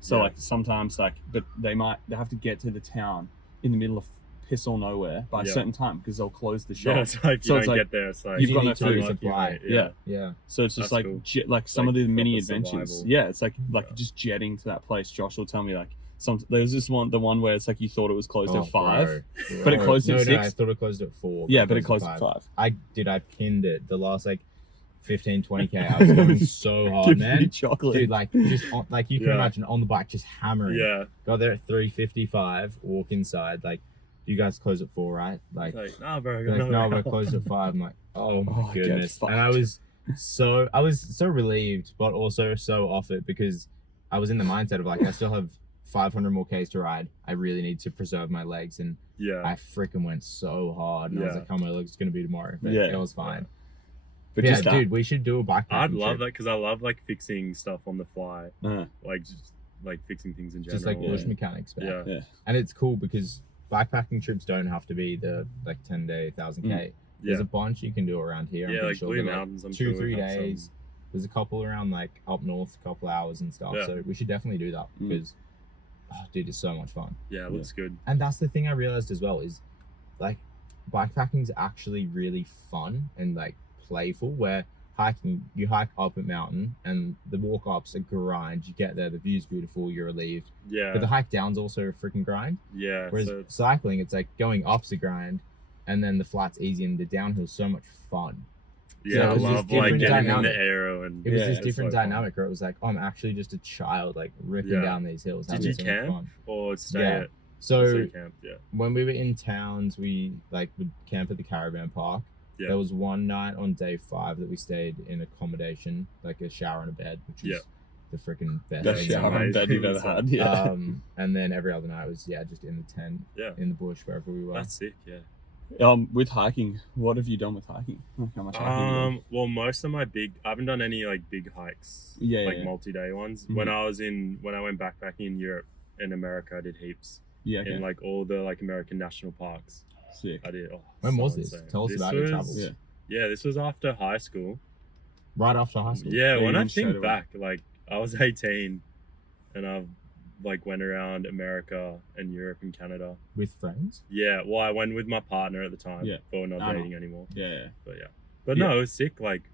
so Yeah. like sometimes like, but they have to get to the town in the middle of piss or nowhere by a Yeah. certain time because they'll close the shop. Yeah, it's like So you it's don't like, get there. It's like you've You got need no to food. supply. Mate, Yeah. Yeah. So it's just That's like cool. like some Like of the mini proper adventures. survival. Yeah, it's like Yeah. just jetting to that place. Josh will tell me like there was the one where it's like you thought it was closed Oh, at 5. bro. but it closed at No, 6. I thought it closed at 4. Yeah, but it closed at 5. I pinned it the last like 15, 20K. I was going so hard, Dude, man. chocolate. Dude, like just like you can Yeah. imagine on the bike just hammering. Yeah. Got there at 3:55. Walk inside. Like, you guys close at 4, right? Like, It's like, nah, bro. I got like another no, we're hour." closed at 5. I'm like, oh my Oh, get goodness. And fucked. I was so relieved, but also so off it because I was in the mindset of like, I still have 500 more Ks to ride. I really need to preserve my legs, and Yeah. I freaking went so hard, and I was Yeah. like, how my legs gonna be tomorrow? But Yeah. it was fine. But Yeah, just that. dude, we should do a bike. I'd love that because I love like fixing stuff on the fly, Uh, like just like fixing things in general. Just like bush Yeah. mechanics, man. Yeah. yeah. And it's cool because bikepacking trips don't have to be the like 10-day 1,000K. There's Yeah. a bunch you can do around here. I'm Yeah, pretty like sure Blue they're, like, Mountains. I'm 2-3 sure have some- days. There's a couple around like up north, a couple hours and stuff. Yeah. So we should definitely do that Mm. because, dude, it's so much fun. Yeah, it looks good. And that's the thing I realized as well is like bikepacking's actually really fun and like playful. Where you hike up a mountain and the walk up's a grind. You get there, the view's beautiful, you're relieved. Yeah. But the hike down's also a freaking grind. Yeah. Whereas So cycling, it's like going up's a grind, and then the flat's easy, and the downhill's so much fun. yeah, I it was this love like different getting in dynamic. the aero and It was Yeah, this it's different so fun. dynamic where it was like, oh, I'm actually just a child, like ripping Yeah. down these hills. Did having you so much camp fun. or stay Yeah. at So camp? Yeah. when we were in towns, we like would camp at the caravan park. Yeah. There was one night on day 5 that we stayed in accommodation, like a shower and a bed, which was Yeah. the freaking best. Best thing shower ever. and bed you've ever had. Yeah. And then every other night was just in the tent, Yeah. in the bush, wherever we were. That's sick. Yeah. With hiking, what have you done with hiking? Like, how much hiking have you done? Well, most of my I haven't done any like big hikes. Yeah, Like yeah. multi-day ones. Mhm. When I went backpacking in Europe and America, I did heaps Yeah, okay. in like all the like American national parks. Sick. I did. Oh, When so was this? insane. Tell us This about your was- travels. Yeah. Yeah, this was after high school. Right after high school. Yeah, Yeah, when you I went straight think away. back, like I was 18 and I like went around America and Europe and Canada. With friends? Yeah, well, I went with my partner at the time, Yeah. but we're not Uh-huh. dating anymore. Yeah. But yeah, but Yeah. no, it was sick. Like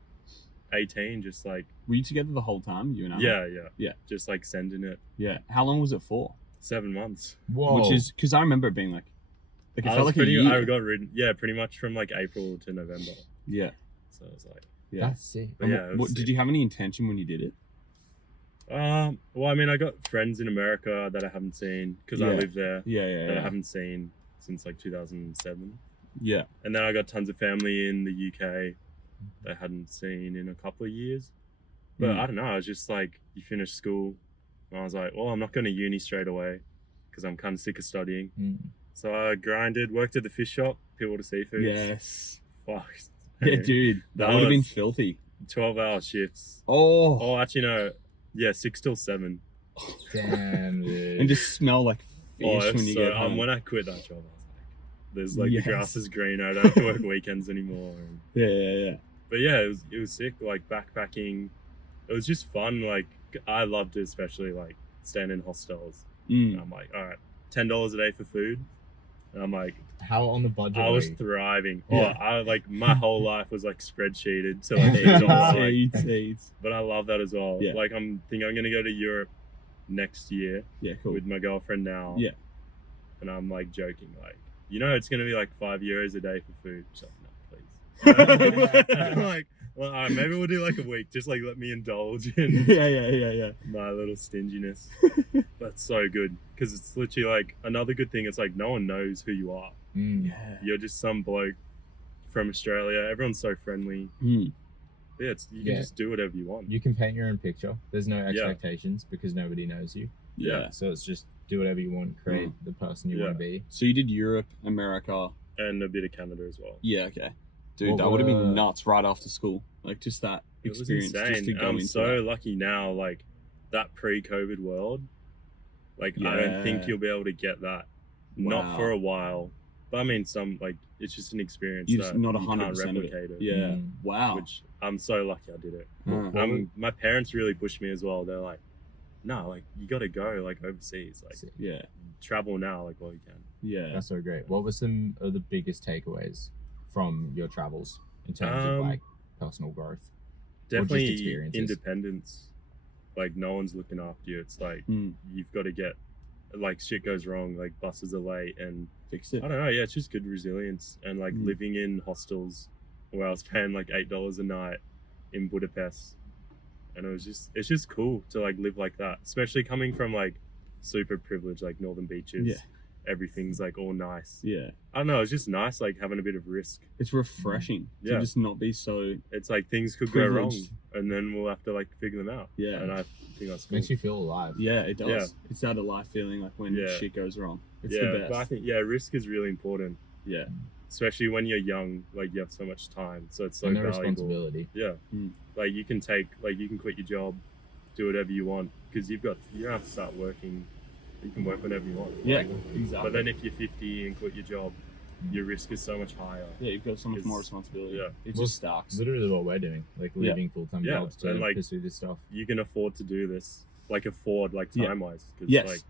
18, just like Were you together the whole time, you and I? yeah, Yeah. just like sending it Yeah. How long was it for? 7 months. Whoa. Which is because I remember it being like it I felt was like pretty. a year. I got ridden. Yeah, pretty much from like April to November. Yeah. So it was like, Yeah. That's sick. but And yeah. it was did sick. you have any intention when you did it? Well, I mean, I got friends in America that I haven't seen because I Yeah. live there. Yeah, yeah, That I yeah. haven't seen since like 2007. Yeah. And then I got tons of family in the UK that I hadn't seen in a couple of years. But Mm. I don't know, I was just like, you finish school, and I was like, well, I'm not going to uni straight away because I'm kind of sick of studying. Mm. So I grinded, worked at the fish shop, Peel to Seafoods. Yes. Fuck. Yeah, dude. That That would have been was- filthy. 12-hour shifts. Oh. Oh, actually no. Yeah, 6 till 7. Damn, dude. And just smell like fish Oh, when you so, get home. when I quit that job, I was like, there's like Yes. the grass is greener. I don't have to work weekends anymore. And, Yeah. but yeah, it was sick. Like backpacking, it was just fun. Like I loved it, especially like staying in hostels. And Mm. I'm like, all right, $10 a day for food. And I'm like, How on the budget? I were was you? thriving. Yeah. Oh, I like my whole life was like spreadsheeted to like $8. Like, but I love that as well. Yeah. Like I'm gonna go to Europe next year Yeah, cool. with my girlfriend now. Yeah. And I'm like joking, like, it's gonna be like €5 a day for food. She's like, no, please. I'm like, well, all right, maybe we'll do like a week. Just like let me indulge in Yeah. my little stinginess. But it's so good because it's literally like another good thing. It's like no one knows who you are. Mm. Yeah. You're just some bloke from Australia. Everyone's so friendly. Mm. Yeah, you can Yeah. just do whatever you want. You can paint your own picture. There's no expectations because nobody knows you. Yeah. So it's just do whatever you want, create the person you want to be. So you did Europe, America. And a bit of Canada as well. Yeah, okay. Dude, What that would have were- been nuts right after school. Like just that It was experience, just to insane. go I'm into so that. lucky now. Like that pre-COVID world. Like I don't think Yeah. you'll be able to get that. Not Wow. for a while. But I mean, it's just an experience You that just not you can't 100% of it. replicate it. Yeah. Mm. Wow. Which I'm so lucky I did it. Mm. My parents really pushed me as well. They're like, no, like you got to go like overseas, like Sick. Yeah. travel now, like while you can. Yeah. That's so great. What were some of the biggest takeaways from your travels in terms of like personal growth? Definitely experiences? independence. Like no one's looking after you. It's like Mm. you've got to get, like shit goes wrong, like buses are late, and Fix it. I don't know. Yeah, it's just good resilience and like Mm. living in hostels where I was paying like $8 a night in Budapest, and it's just cool to like live like that, especially coming from like super privileged like Northern Beaches. Yeah. Everything's like all nice. Yeah. I don't know. It's just nice like having a bit of risk. It's refreshing Yeah. to just not be so. It's like things could go wrong, Privileged. and then we'll have to like figure them out. Yeah. And I think that's cool. Makes you feel alive. Yeah, it does. Yeah. It's that alive feeling like when Yeah. shit goes wrong. It's yeah, the best. but I think risk is really important, Yeah. especially when you're young. Like you have so much time, so it's so And no valuable. responsibility. Yeah, Mm. like you can quit your job, do whatever you want because you don't have to start working. You can work whenever you want. Yeah. Like, Exactly. but then if you're 50 and quit your job, your risk is so much higher. yeah, you've got so much It's- more responsibility. yeah. It Well, just stacks. Literally what we're doing, like Yeah. leaving full-time Yeah, jobs to and, like, pursue this stuff. You can afford to do this, like Yeah. time wise, because Yes. like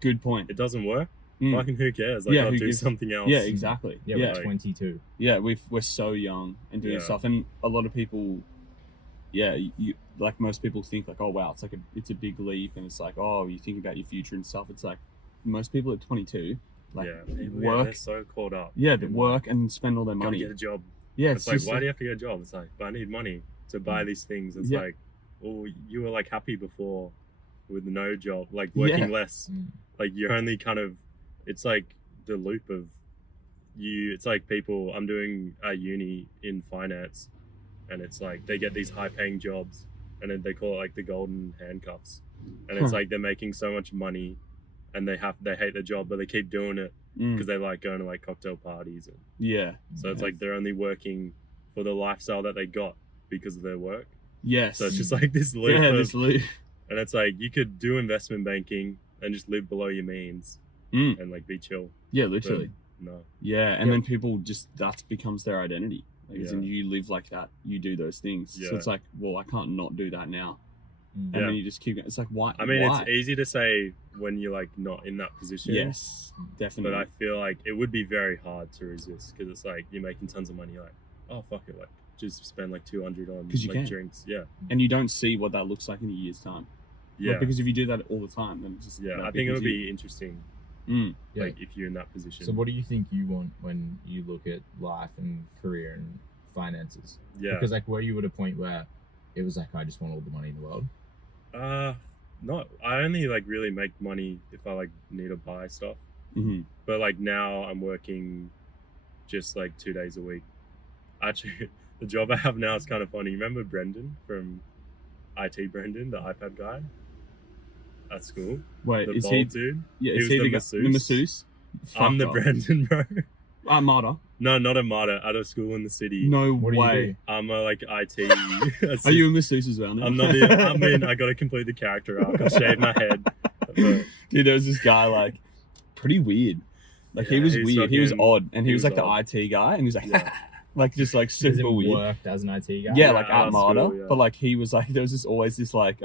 Good point. it doesn't work. Mm. Fucking who cares? Like Yeah, I'll who do gives- something else. Yeah, exactly. Yeah, Yeah, we're 22. yeah. We're so young and doing Yeah. stuff, and a lot of people, yeah, you like most people think like, oh wow, it's a big leap, and it's like, oh, you think about your future and stuff. It's like most people at 22, like people, work, they're so caught up. yeah, they in, work and spend all their Gotta money. get a job. Yeah, It's like, just why do you have to get a job? It's like, but I need money to buy these things. It's Yeah. like, well, you were like happy before with no job, like working Yeah. less. Mm. Like you're only kind of, it's like the loop of you. It's like people. I'm doing a uni in finance, and it's like they get these high-paying jobs, and then they call it like the golden handcuffs, and it's Huh. like they're making so much money, and they hate their job, but they keep doing it Mm. because they like going to like cocktail parties and Yeah. so it's like they're only working for the lifestyle that they got because of their work. Yes. So it's just like this loop yeah, of, this loop. and it's like you could do investment banking and just live below your means Mm. and like be chill. Yeah, But literally. no. Yeah, and Yeah. then people just that becomes their identity. Like, as in Yeah. you live like that, you do those things. So Yeah. it's like, well, I can't not do that now. Mm. And Yeah. then you just keep going. It's like, why? I mean, why? it's easy to say when you're like not in that position. Yes, definitely. But I feel like it would be very hard to resist because it's like you're making tons of money. Like, oh fuck it, like just spend like 200 on 'Cause you like can. drinks. Yeah, And you don't see what that looks like in a year's time. yeah, Like, because if you do that all the time, then it's just yeah. that I think it would becomes you. be interesting. Mm. Yeah. Like if you're in that position. So what do you think you want when you look at life and career and finances? Yeah. Because like were you at a point where it was like I just want all the money in the world? Not. I only like really make money if I like need to buy stuff. Mhm. But like now I'm working just like 2 days a week. Actually, the job I have now is kind of funny. Remember Brendan from IT Brendan, the iPad guy at school? Wait, The is bald he? dude? Yeah, he is was he the the masseuse. masseuse? I'm the off. Brandon, bro. Marta. No, not a martyr. At a school in the city. No What do you way. do? I'm a like IT. Are you a masseuse as well now? I'm not. I mean, I got to complete the character arc. I shave my head. But, Dude, there was this guy like pretty weird. Like he Yeah, was he's weird. He was fucking- odd, and he he was was like odd. the IT guy, and he was like, Yeah. like just like Has super it weird. worked as an IT guy? Yeah, Yeah, like at at school, Marta, yeah. but like he was like there was always this like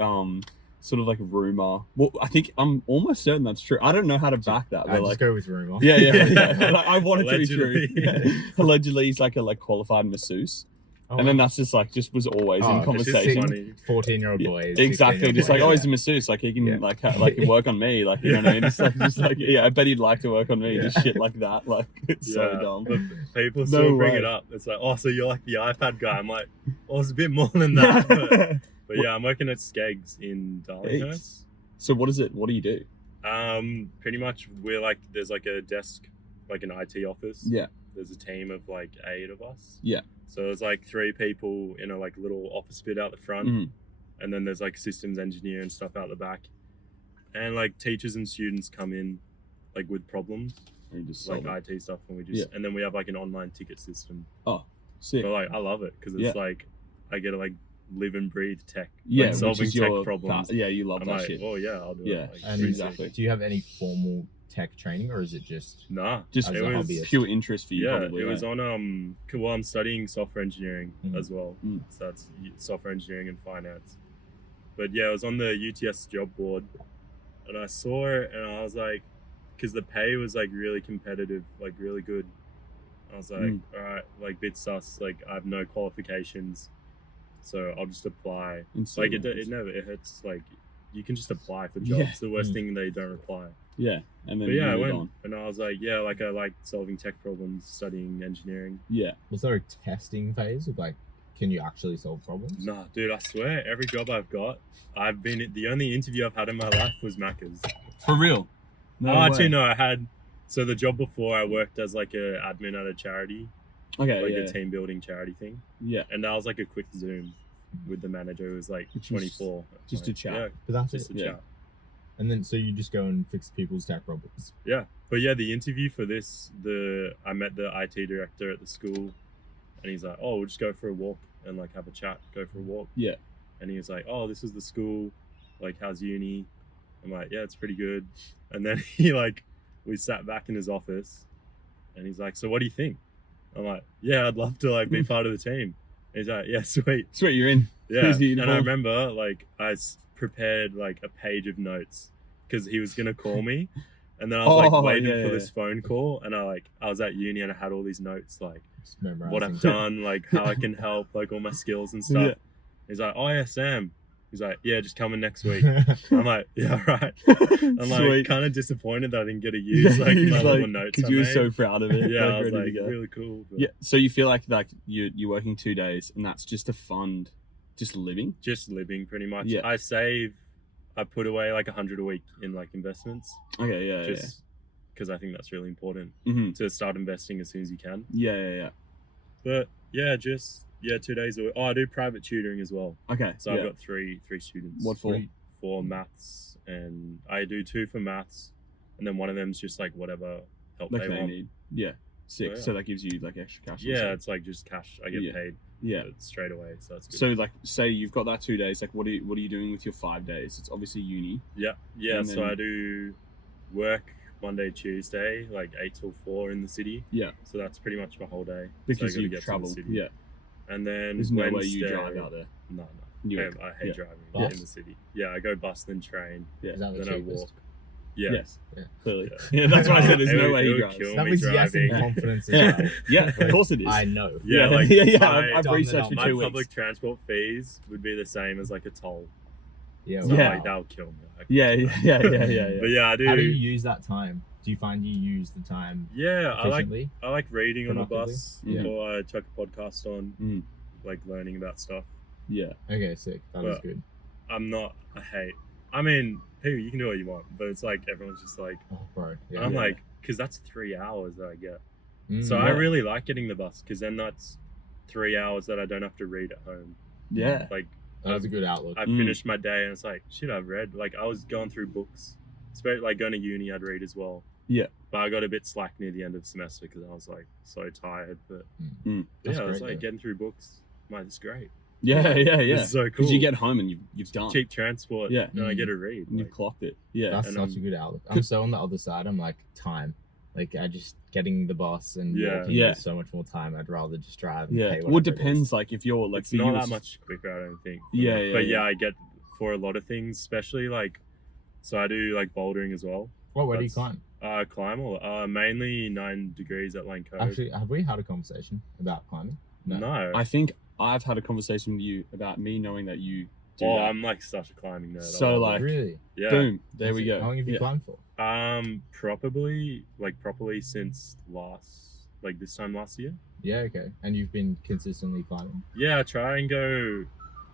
sort of like rumor. Well, I think I'm almost certain that's true. I don't know how to back that, I but just like go with rumor. yeah. Like, I want it to be true. Allegedly. Yeah. Allegedly, he's like a qualified masseuse, Oh, and then that's just was always Oh, in it's just conversation. funny. 14-year-old Yeah, boys. exactly, 16-year-old just like boys. oh, he's a masseuse, like he can Yeah. like can work on me, like you know what I mean? Just like yeah, I bet he'd like to work on me, Yeah. just shit like that, like it's so Yeah, dumb. but people No still bring way. it up. It's like, oh, so you're like the iPad guy. I'm like, oh, it's a bit more than that. But yeah, I'm working at Skeggs in Darlinghurst. So what is it? What do you do? Pretty much we're like, there's like a desk, like an IT office. Yeah. There's a team of like 8 of us. Yeah. So there's like 3 people in a like little office bit out the front. Mhm. And then there's like systems engineer and stuff out the back. And like teachers and students come in like with problems, You just like solve it. IT stuff. And we just, and then we have like an online ticket system. Sick. But like, I love it because it's Yeah. like, I get to like live and breathe tech. Yeah, like, solving which is tech your problems. yeah, you love I'm that like, shit. oh yeah, I'll do Yeah. it. Like, And pretty exactly. sick. do you have any formal tech training, or is it just Nah, Just as it a was hobbyist? pure interest for you. yeah, probably, it was on well, I'm studying software engineering Mhm. as well. Mm. So that's software engineering and finance. But yeah, it was on the UTS job board, and I saw it, and I was like, because the pay was like really competitive, like really good. I was like, all right, like bit sus, like I have no qualifications, so I'll just apply. Like it never it hurts. Like you can just apply for jobs. Yeah. The worst Mm. thing they don't reply. Yeah, and then But yeah, I you went, moved on. and I was like, yeah, like I like solving tech problems, studying engineering. Yeah, Was there a testing phase of like, can you actually solve problems? Nah, dude, I swear, every job I've got, the only interview I've had in my life was Macca's. for real. Actually, no, I had, so the job before I worked as like a admin at a charity, Okay, like yeah, a team building charity thing. yeah, And that was like a quick Zoom with the manager who was like Which was 24. just a Like, chat. Yeah, But that's just it. a Yeah. chat. And then so you just go and fix people's tech problems. Yeah. But yeah, the interview for this, I met the IT director at the school, and he's like, oh, we'll just go for a walk and like have a chat, go for a walk. Yeah. And he was like, oh, this is the school, like how's uni? I'm like, yeah, it's pretty good. And then we sat back in his office, and he's like, so what do you think? I'm like, yeah, I'd love to like be part of the team. And he's like, yeah, sweet. Sweet, you're in. Yeah. Here's the And I uniform. remember like prepared like a page of notes because he was gonna call me, and then I was like waiting for this phone call, and I was at uni and I had all these notes like Just memorizing. what I've done, like how I can help, like all my skills and stuff. Yeah. He's like, oh yeah, Sam. He's like, yeah, just come in next week. I'm like, yeah, right. I'm like Sweet. kind of disappointed that I didn't get to use like He's my little like, notes. because I you were made. so proud of it. Yeah, I was ready like to go. really cool. But Yeah, so you feel like you're working 2 days, and that's just to fund just living. just living pretty much. Yeah. I put away like 100 a week in like investments, Okay, yeah, just because I think that's really important yeah. Mm-hmm. to start investing as soon as you can. Yeah. But yeah, 2 days a week. Oh, I do private tutoring as well. Okay. So yeah. I've got three students. What for? For maths, and I do 2 for maths, and then one of them's just like whatever help Like they they want. need. Yeah. Sick. So, yeah. So that gives you like extra cash. and Yeah, stuff. it's like just cash. I get Yeah. paid Yeah. straight away, so that's good. So like, say you've got that 2 days. Like, what are you doing with your 5 days? It's obviously uni. yeah. and So then- I do work Monday, Tuesday, like 8 till 4 in the city. Yeah. So that's pretty much my whole day. Because so I gotta you get to the travel. city. Yeah. And then There's no way Wednesday, you drive out there. No. You I hate yeah. driving Bus? in the city. Yeah, I go bus then train, Yeah. Is that the then I cheapest? walk. Yeah. Yes. Yeah. Clearly. Yeah. Yeah. That's why I said there's It no would- way it he would drives. kill That me was yes in driving. confidence as Yeah. well. Yeah. Of course it is. I know. Yeah, Yeah. like yeah. my- I've done researched that. for My 2 public weeks. transport fees would be the same as like a toll. Yeah. So well, Yeah. like that'll kill me. Like, Yeah. But yeah, I do. How do you use that time? Do you find you use the time Yeah, efficiently? I like reading on the Productively? bus, Yeah. or I chuck a podcast on, Mm. like learning about stuff. Yeah. Okay, sick. That is But- good. I mean, people, you can do what you want, but it's like everyone's just like, Oh, bro. Yeah. I'm yeah. like, because that's 3 hours that I get. Mm, So yeah. I really like getting the bus because then that's 3 hours that I don't have to read at home. Yeah. Like That was a good outlook. I finished my day and it's like, shit, I've read. Like I was going through books, especially like going to uni, I'd read as well. Yeah. But I got a bit slack near the end of the semester because I was like so tired. But That's yeah, I was great, like though. getting through books. Mate, it's great. Yeah. It's so cool. Because you get home and you've done. cheap transport. Yeah. And I get to read. And Like, you've clocked it. Yeah. That's and such a good outlook. I'm so on the other side. I'm like time. Like I just getting the bus and walking Yeah. is so much more time. I'd rather just drive. And Yeah. pay Well, it whatever depends. is. Like if you're like it's for you, not that it's- much quicker, I don't think. Yeah, But yeah. I get for a lot of things, especially like, so I do like bouldering as well. Where do you That's- climb? Climb or mainly 9 degrees at Lane Cove. Actually, have we had a conversation about climbing? no. I think I've had a conversation with you about me knowing that you do that. I'm like such a climbing nerd. I So, love like- it. Really? yeah. Boom. There That's we it. go. How long have you Yeah. climbed for? Properly since this time last year. Yeah, okay. And you've been consistently climbing? Yeah, I try and go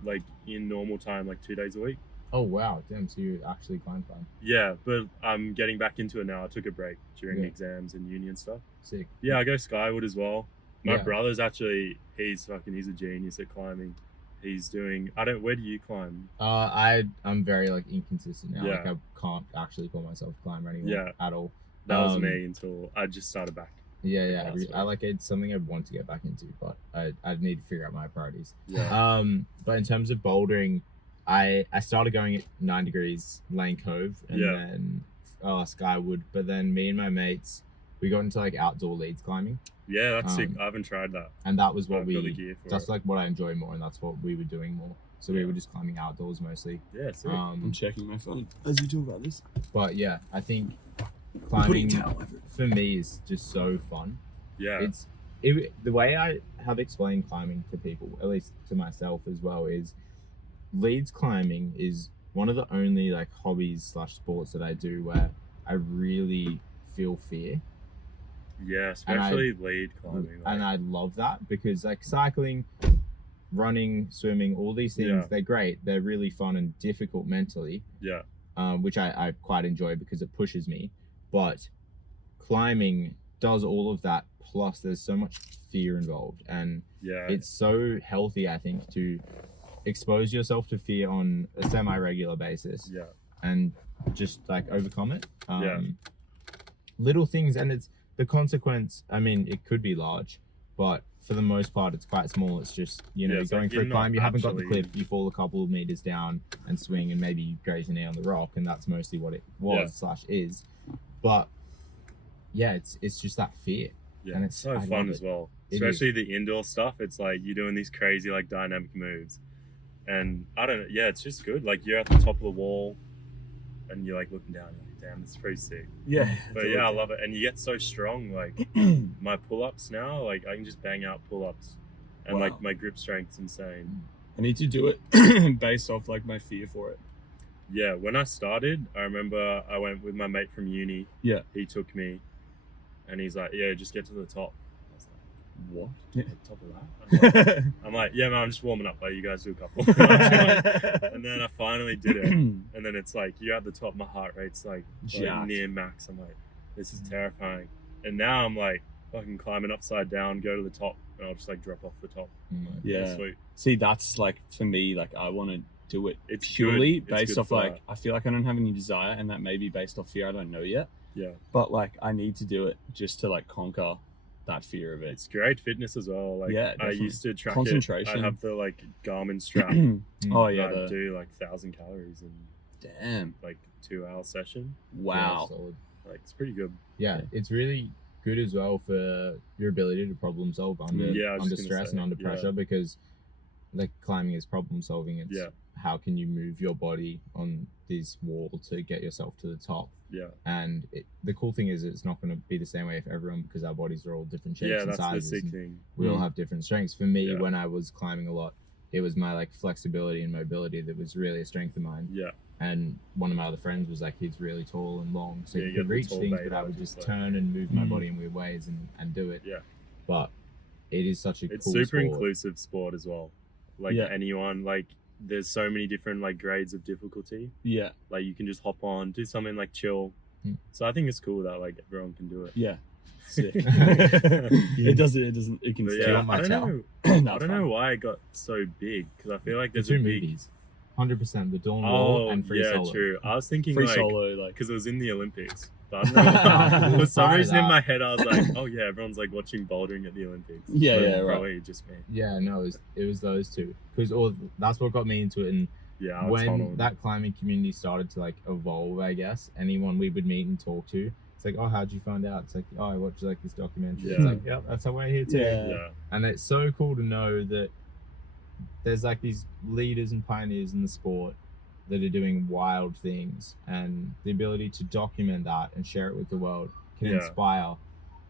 like in normal time, like 2 days a week. Oh wow, damn! So you actually climb. Yeah, but I'm getting back into it now. I took a break during Yeah. exams and uni and stuff. Sick. Yeah, I go skyward as well. My Yeah. brother's actually he's a genius at climbing. He's doing where do you climb? I'm very like inconsistent now. Yeah. Like I can't actually call myself a climber anymore. Yeah. At all. That was Um, me until I just started back. Yeah, Like last I week. like it's something I want to get back into, but I need to figure out my priorities. Yeah. But in terms of bouldering, I started going at 9 degrees Lane Cove and Yeah. then Skyward. But then me and my mates, we got into like outdoor leads climbing, Yeah, that's sick. Um, I haven't tried that. and that was what I've got the gear for that's it. like what I enjoy more, and that's what we were doing more. So we Yeah. were just climbing outdoors mostly. Yeah, sick. I'm checking my phone as you talk about this. But yeah, I think Putting climbing towel over it. for me is just so fun. yeah. The way I have explained climbing to people, at least to myself as well, is leads climbing is one of the only like hobbies / sports that I do where I really feel fear, Yeah, especially lead climbing. and I love that because like cycling, running, swimming, all these things, Yeah. they're great, they're really fun and difficult mentally, yeah. which I quite enjoy because it pushes me. But climbing does all of that, plus there's so much fear involved, and Yeah. it's so healthy, I think, to expose yourself to fear on a semi-regular basis yeah. and just like overcome it. Yeah. Little things, and it's the consequence. I mean, it could be large, but for the most part, it's quite small. It's just, you know, Yeah, you're it's going like for a you're not climb, you haven't got the actually- cliff, you fall a couple of meters down and swing, and maybe you graze your knee on the rock, and that's mostly what it was / is. But yeah, it's just that fear. Yeah, And it's I so love fun it. as well. It Especially the indoor stuff. It's like you're doing these crazy like dynamic moves. And I don't know, yeah, it's just good. Like you're at the top of the wall and you're like looking down, you're like, damn, it's pretty sick. Yeah. But yeah, I love it. And you get so strong. Like my pull-ups now, like I can just bang out pull-ups. And Wow. like my grip strength's insane. I need to do it based off like my fear for it. Yeah, when I started, I remember I went with my mate from uni. Yeah. He took me and he's like, yeah, just get to the top. I was like, What? the top of that? I'm like, yeah, man, I'm just warming up. Like, you guys do a couple. And then I finally did it. And then it's like, you're at the top, my heart rate's like Jacked. near max. I'm like, this is terrifying. And now I'm like, fucking climbing upside down, go to the top, and I'll just like drop off the top. Yeah. Sweet. See, that's like for me, like I want to do it It's purely good. It's based good off for like I feel like I don't have any desire, and that may be based off fear. I don't know yet, Yeah. but like I need to do it just to like conquer that fear of it. It's great fitness as well. Like, Yeah, I definitely. used to track Concentration. it. I have the like Garmin strap. Oh and yeah, I'd the do like 1,000 calories in damn. like 2-hour session. Wow. Solid. Like, it's pretty good. Yeah, it's really good as well for your ability to problem solve under Yeah, I was under just stress gonna and say, under pressure, because like climbing is problem solving. It's Yeah. how can you move your body on this wall to get yourself to the top. Yeah. And the cool thing is it's not going to be the same way for everyone, because our bodies are all different shapes Yeah, and that's the sizes. sick and thing. we all have different strengths. For me, Yeah. when I was climbing a lot, it was my like flexibility and mobility that was really a strength of mine. Yeah. And one of my other friends was like, he's really tall and long, so Yeah, he you could get the reach tall things, beta, but I would which just is like- turn and move my Mm. body in weird ways and do it. Yeah. But it is such a It's cool super sport. inclusive sport as well. Like Yeah. anyone, like there's so many different like grades of difficulty. Yeah. Like you can just hop on, do something like chill. Mm. So I think it's cool that like everyone can do it. Yeah. Sick. It can But stay. yeah, want my I don't towel? know. No, I don't know why it got so big, because I feel like The there's two a big. movies, 100%, The Dawn Wall Oh, and Free yeah, Solo. true. I was thinking Free like solo, like because it was in the Olympics, But I don't know. For some Prior to reason in that- my head, I was like, oh yeah, everyone's like watching bouldering at the Olympics. Yeah, But yeah, right. probably just me. Yeah, no, it was those two because that's what got me into it. And Yeah, Alex when Honnold. that climbing community started to like evolve, I guess anyone we would meet and talk to, it's like, oh, how'd you find out? It's like, oh, I watched like this documentary. It's Yeah. like, yeah, that's how we're here too. Yeah. Yeah, And it's so cool to know that there's like these leaders and pioneers in the sport that are doing wild things, and the ability to document that and share it with the world can Yeah. inspire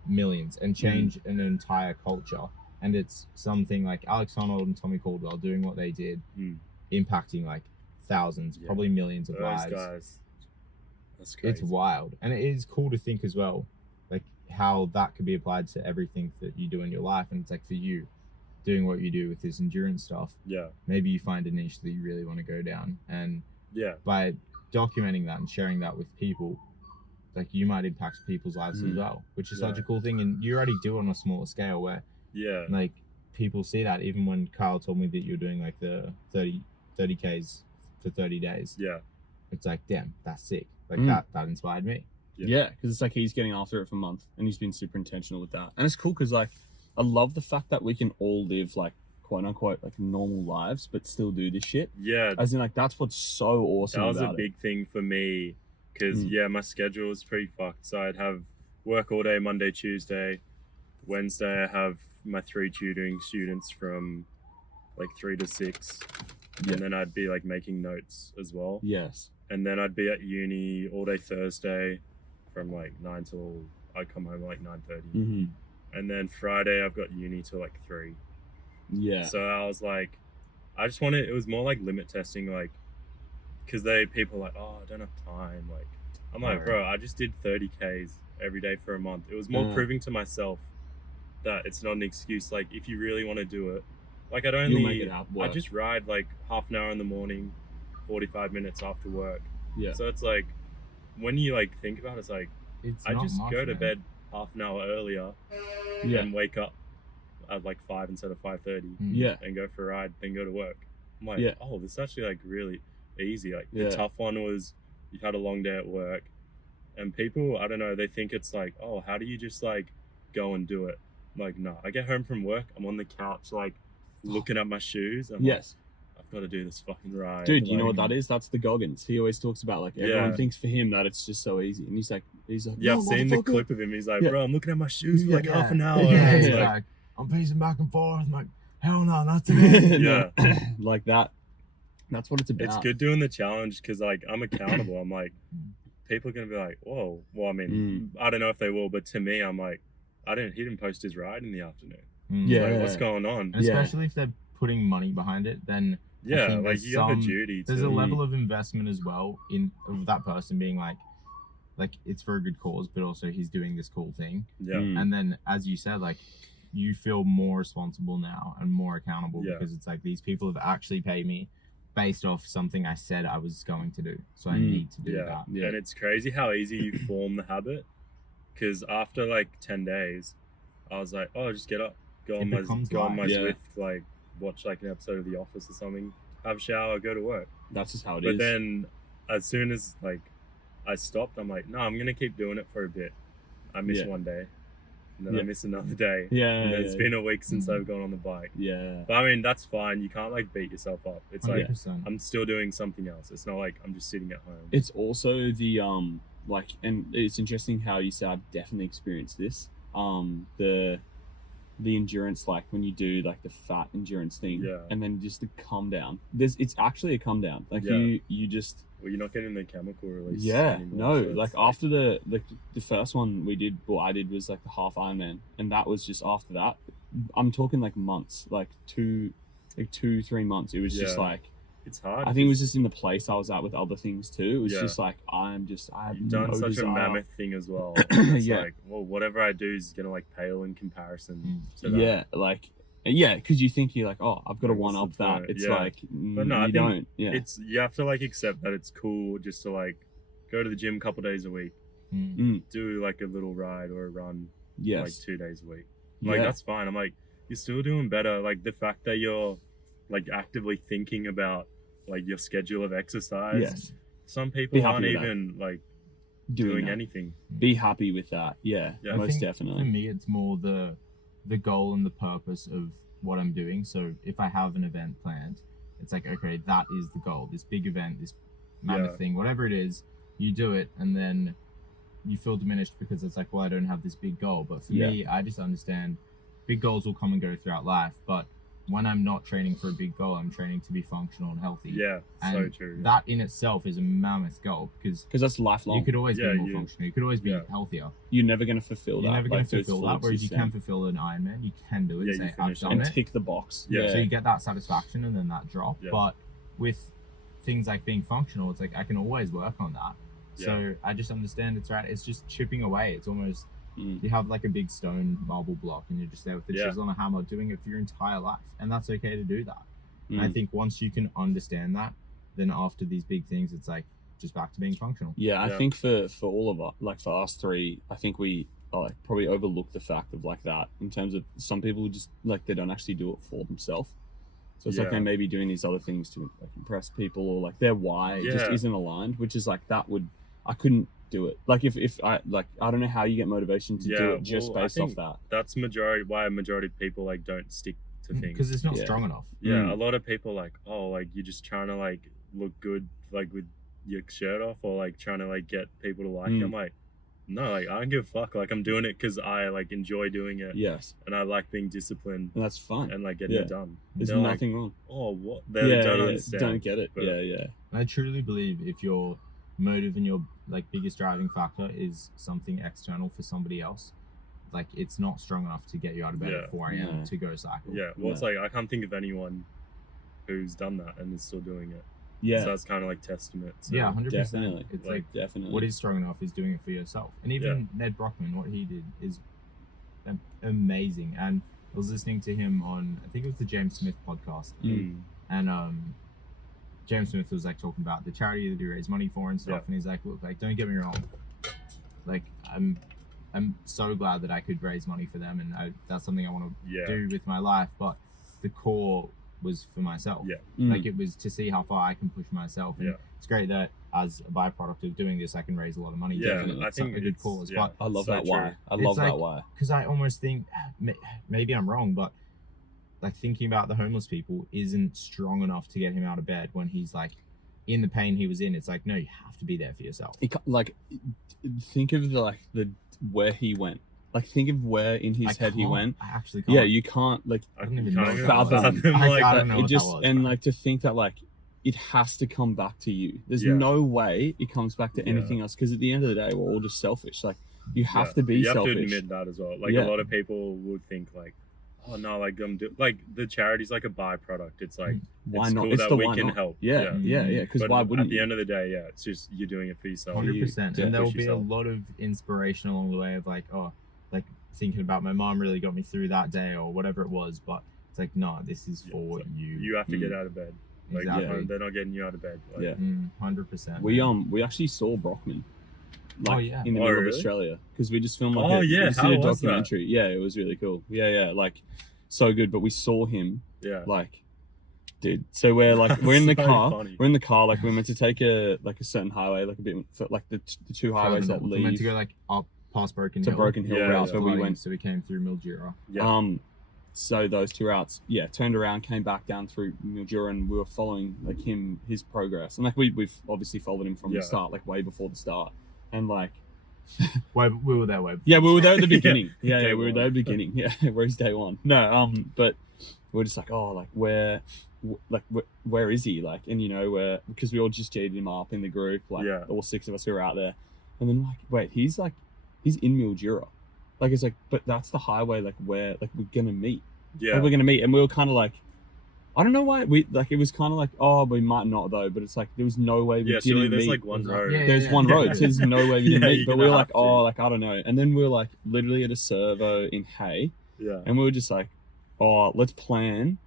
millions and change an entire culture. And it's something like Alex Honnold and Tommy Caldwell doing what they did, Mm. impacting like thousands, Yeah. probably millions of those lives. guys. That's crazy. It's wild, and it is cool to think as well, like how that could be applied to everything that you do in your life. And it's like for you, doing what you do with this endurance stuff, Yeah, maybe you find a niche that you really want to go down, and yeah, by documenting that and sharing that with people, like you might impact people's lives as Mm. well, which is Yeah. such a cool thing. And you already do it on a smaller scale where yeah, like people see that. Even when Kyle told me that you're doing like the 30Ks for 30 days, yeah, it's like, damn, that's sick. Like Mm. that inspired me. Yeah, because it's like he's getting after it for a month, and he's been super intentional with that. And it's cool because like I love the fact that we can all live like quote unquote like normal lives, but still do this shit. yeah. As in like that's what's so awesome. That was a about big thing for me because Mm. yeah, my schedule was pretty fucked. So I'd have work all day Monday, Tuesday, Wednesday I have my 3 tutoring students from like 3 to 6, Yeah. and then I'd be like making notes as well. it. Yes. And then I'd be at uni all day Thursday from like 9 till I'd come home at like 9:30. Mm-hmm. And then Friday I've got uni till like 3. Yeah. So I was like, I just wanted, it was more like limit testing, like, because people are like, oh, I don't have time. Like, I'm like, Right. bro, I just did 30Ks every day for a month. It was more Yeah. proving to myself that it's not an excuse. Like, if you really want to do it, like, I'd You'll make only, it out I work. just ride like half an hour in the morning, 45 minutes after work. Yeah. So it's like, when you like think about it, it's like, It's I not just much, go to man. bed half an hour earlier Yeah. and wake up at like 5 instead of 5:30 Mm. Yeah. and go for a ride, then go to work. I'm like, Yeah. oh, this is actually like really easy. Like Yeah. the tough one was you've had a long day at work, and people, I don't know, they think it's like, oh, how do you just like go and do it? I'm like, no, I get home from work, I'm on the couch like looking at my shoes. I'm Yes. like, I've got to do this fucking ride. Dude, you know Like, what that is? That's the Goggins. He always talks about like everyone Yeah. thinks for him that it's just so easy, and he's like, Yeah, I've "No, seen the motherfucker." clip of him. He's like, Yeah. bro, I'm looking at my shoes for like Yeah. half an hour. Yeah, It's it's like, like, I'm pacing back and forth. I'm like, hell no, not today. No, like that. That's what it's about. it's good doing the challenge because like I'm accountable. I'm like, people are gonna be like, whoa. Well, I mean, I don't know if they will, but to me, I'm like, he didn't post his ride in the afternoon. Mm. Yeah. Like, what's going on? And Yeah. especially if they're putting money behind it, then Yeah, think like there's you have a some- duty there's a to. level of investment as well in of that person being like it's for a good cause, but also he's doing this cool thing. Yeah, Mm. And then, as you said, like you feel more responsible now and more accountable Yeah. because it's like these people have actually paid me based off something I said I was going to do, so I Mm. need to do yeah. that. Yeah. And it's crazy how easy you form the habit. Because after like 10 days, I was like, oh, just get up, go It on my becomes life. Yeah. Zwift, like watch like an episode of The Office or something, have a shower, go to work. That's just how it is. But then, as soon as like I stopped, I'm like, no, I'm gonna keep doing it for a bit. I miss Yeah. one day, and then I Yeah. miss another day. yeah, And then it's yeah, been a week since Mhm. I've gone on the bike. yeah. But I mean, that's fine. You can't like beat yourself up. It's like 100%. I'm still doing something else. It's not like I'm just sitting at home. It's also the like, and it's interesting how you said I've definitely experienced this. The endurance, like when you do like the fat endurance thing, Yeah. and then just the come down. It's actually a come down. Like Yeah. you just Well, you're not getting the chemical release. yeah anymore, no so it's like after the first one we did, well I did was like the half Ironman, and that was just after that. I'm talking like months, like 2-3 months. It was just Yeah. like it's hard. I think it was just in the place I was at with other things too. It was Yeah. just like I have You've done no such desire. a mammoth thing as well. It's Yeah. like, well, whatever I do is gonna like pale in comparison Mm. to that. Yeah, like yeah, because you think you're like, oh, I've got to Like, what's one up the that. point? It's Yeah. like But no, I you think don't. Yeah, It's you have to like accept that it's cool just to like go to the gym a couple days a week, Mm. do like a little ride or a run like yes, 2 days a week. Like yeah, that's fine. I'm like, you're still doing better. Like the fact that you're like actively thinking about like your schedule of exercise. yes, Some Be people happy aren't with that. even like doing that. anything. Be happy with that. Yeah, Yeah. I most think definitely. For me, it's more the goal and the purpose of what I'm doing. So if I have an event planned, it's like, okay, that is the goal. This big event, this mammoth thing, whatever it is, you do it, and then you feel diminished because it's like, well, I don't have this big goal. But for me, I just understand big goals will come and go throughout life. But when I'm not training for a big goal, I'm training to be functional and healthy. Yeah, and so true. that in itself is a mammoth goal because that's lifelong. you could always be more you- functional. You could always be healthier. You're never going to fulfill that. You're never going to to its fulfill full that. Whereas you can extent. fulfill an Ironman. You can do it. Yeah, Say, you I've finish it. done and it. tick the box. Yeah. So you get that satisfaction and then that drop. Yeah. But with things like being functional, it's like I can always work on that. So I just understand it's right. It's just chipping away. It's almost you have like a big stone marble block and you're just there with the chisel and a hammer doing it for your entire life. And that's okay to do that. And I think once you can understand that, then after these big things, it's like just back to being functional. Yeah, I think for all of us, like for us three, I think we like probably overlook the fact of like that in terms of some people just like they don't actually do it for themselves. So it's like they may be doing these other things to like impress people or like their why just isn't aligned, which is like I couldn't do it. Like if I like I don't know how you get motivation to do it just based off that. That's why a majority of people like don't stick to things because it's not strong enough. Yeah, a lot of people like, oh, like you're just trying to like look good like with your shirt off or like trying to like get people to like you. I'm like, no, like I don't give a fuck. Like I'm doing it because I like enjoy doing it. Yes. And I like being disciplined. And that's fun. And like getting it done. There's They're nothing like, wrong. Oh, what? They don't understand. Don't get it. But Yeah. And I truly believe if your motive and your like biggest driving factor is something external for somebody else, like it's not strong enough to get you out of bed at 4 a.m. to go cycle. Yeah. Well, it's like I can't think of anyone who's done that and is still doing it. Yeah. So that's kind of like testament. So, Yeah, 100%. Definitely. It's like definitely. what is strong enough is doing it for yourself. And even Ned Brockman, what he did is amazing. And I was listening to him on, I think it was the James Smith podcast. And James Smith was like talking about the charity that he raised money for and stuff. And he's like, look, like, don't get me wrong. Like, I'm so glad that I could raise money for them. And that's something I want to do with my life. But the core was for myself. Like it was to see how far I can push myself. And it's great that as a byproduct of doing this, I can raise a lot of money. I think a good cause. But I love so that true. why. I love that why. Because I almost think maybe I'm wrong, but like thinking about the homeless people isn't strong enough to get him out of bed when he's like in the pain he was in. It's like, no, you have to be there for yourself. Like think of the where he went. Like think of where in his head he went. I actually can't. Yeah, you can't like I don't even know. fathom. I don't know what it just that was, and but like to think that like it has to come back to you. There's no way it comes back to anything else because at the end of the day we're all just selfish. Like you have to be selfish. You have to admit that as well. Like a lot of people would think like, oh no, like like the charity's like a byproduct. It's like why it's not? cool It's that the we why can not. help. Yeah. Because But why wouldn't at the you? end of the day, it's just you're doing it for yourself. 100%. Yeah. And there will Push be a yourself. lot of inspiration along the way of like, oh, like thinking about my mom really got me through that day or whatever it was. But it's like, no, this is for you. You have to get out of bed. Like Exactly. they're not getting you out of bed. Like, 100%. We actually saw Brockman. Like, in the middle of Australia because we just filmed like we did a documentary. Yeah, it was really cool. Yeah, like so good. But we saw him. Yeah. Like, dude. So we're like we're in the So car. funny. We're in the car. Like we're meant to take a certain highway, like a bit like the two highways that We're meant lead to go like up past Broken to Hill. Broken Hill routes where we went. So we came through Mildura. Yeah. So those two routes, turned around, came back down through Mildura, and we were following like his progress, and like we've obviously followed him from the start, like way before the start, and like. We were there way. Yeah, we were there at the beginning. yeah, Day we were there at the beginning. Yeah, where's day one? No, but we're just like, oh, like where is he? Like, and you know, where because we all just G'd him up in the group, like all six of us who were out there, and then like, wait, he's in Mildura, like it's like, but that's the highway, like where like we're gonna meet. Yeah, like, we're gonna meet, and we were kind of like. I don't know why we like it was kind of like we might not though, but it's like there was no way we didn't there's meet. like one road. There's one road, so there's no way we didn't meet. But we were like, to. like I don't know. And then we were like literally at a servo in Hay, and we were just like, let's plan.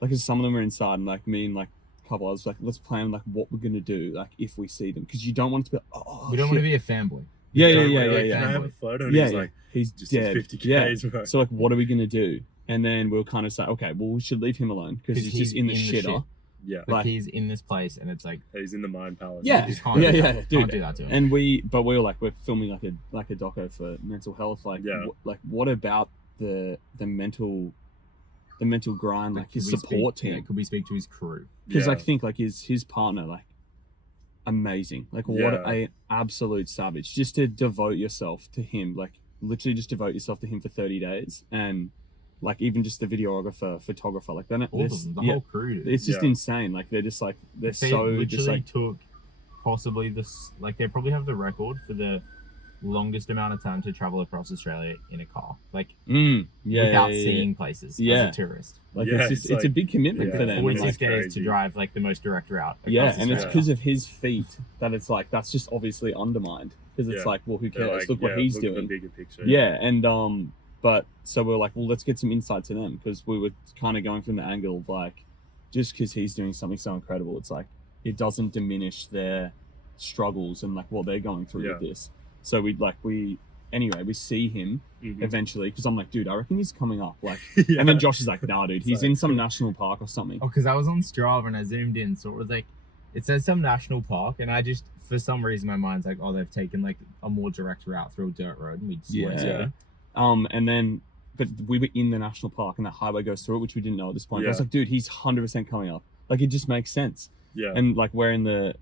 Like, 'cause some of them are inside, and like me and like a couple others, like let's plan like what we're gonna do, like if we see them, because you don't want it to be. We don't want to be a fanboy. Yeah. Can I have a photo? And he's like, he's just dead. 50Ks, bro. So like, what are we gonna do? And then we'll kind of say, okay, well, we should leave him alone because he's just in the shitter. Yeah. Like, Like- he's in this place, and it's like, He's in the Mind Palace. Yeah. you just can't do Yeah, that. dude. Can't do that to him. And we were like, we're filming like a doco for mental health. Like, Yeah. what about the mental grind, like his support team? Could we speak to his crew? Because Yeah. like think like his partner, like amazing, like what Yeah. a absolute savage, just to devote yourself to him, like literally just devote yourself to him for 30 days. And like even just the videographer, photographer, like they're All of them, the yeah, whole crew. Dude. it's just Yeah. insane. Like they're just like they're They so literally just like took possibly this, like they probably have the record for the longest amount of time to travel across Australia in a car, like without seeing places Yeah. as a tourist. Like Yeah, it's just it's it's a like- big commitment yeah, for them. And, 46 like, days crazy. to drive like the most direct route. yeah, across and it's Australia. because of his feet that it's like that's just obviously undermined, because it's Yeah. like, well, who They're cares? like, Look what yeah, he's look at doing. the bigger picture. Yeah, and but so we're like, well, let's get some insight to them, because we were kind of going from the angle of like, just because he's doing something so incredible, it's like it doesn't diminish their struggles and like what they're going through with Yeah. this. So we see him Mhm. eventually, because I'm like, dude, I reckon he's coming up. Like, Yeah. and then Josh is like, nah, dude, he's It's like- in some national park or something. Oh, because I was on Strava and I zoomed in, so it was like, it says some national park, and I just, for some reason, my mind's like, oh, they've taken like a more direct route through a dirt road, and we just weren't Yeah. there. And then, but we were in the national park, and that highway goes through it, which we didn't know at this point. I was Yeah. like, dude, he's 100% coming up. Like, it just makes sense. Yeah. And like we're in the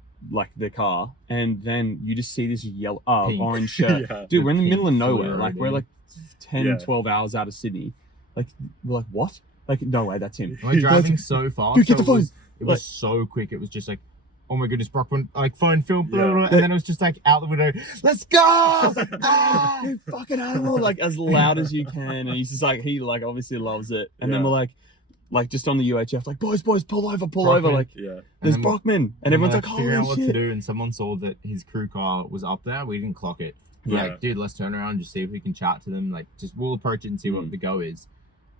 car, and then you just see this yellow Pink. orange shirt. Yeah. Dude, we're in the Pink middle of nowhere. fluoro, Like we're dude. like 10 Yeah. 12 hours out of Sydney. Like we're like, what? Like, no way, that's him. We're driving so fast. Dude, get so the phone. It was Like- so quick. It was just like, oh my goodness, Brockman, like phone film, blah, Yeah. blah, blah, and then it was just like out the window, let's go! Ah! You fucking animal, like as loud as you can. And he's just like, he like obviously loves it. And then Yeah. we're like just on the UHF, like, boys, pull over. Brockman. Like, Yeah. there's then we're- Brockman. And everyone's like, figuring out holy what to shit. do, and someone saw that his crew car was up there. We didn't clock it. We're Yeah. like, dude, let's turn around and just see if we can chat to them. Like, just we'll approach it and see what Mm. the go is.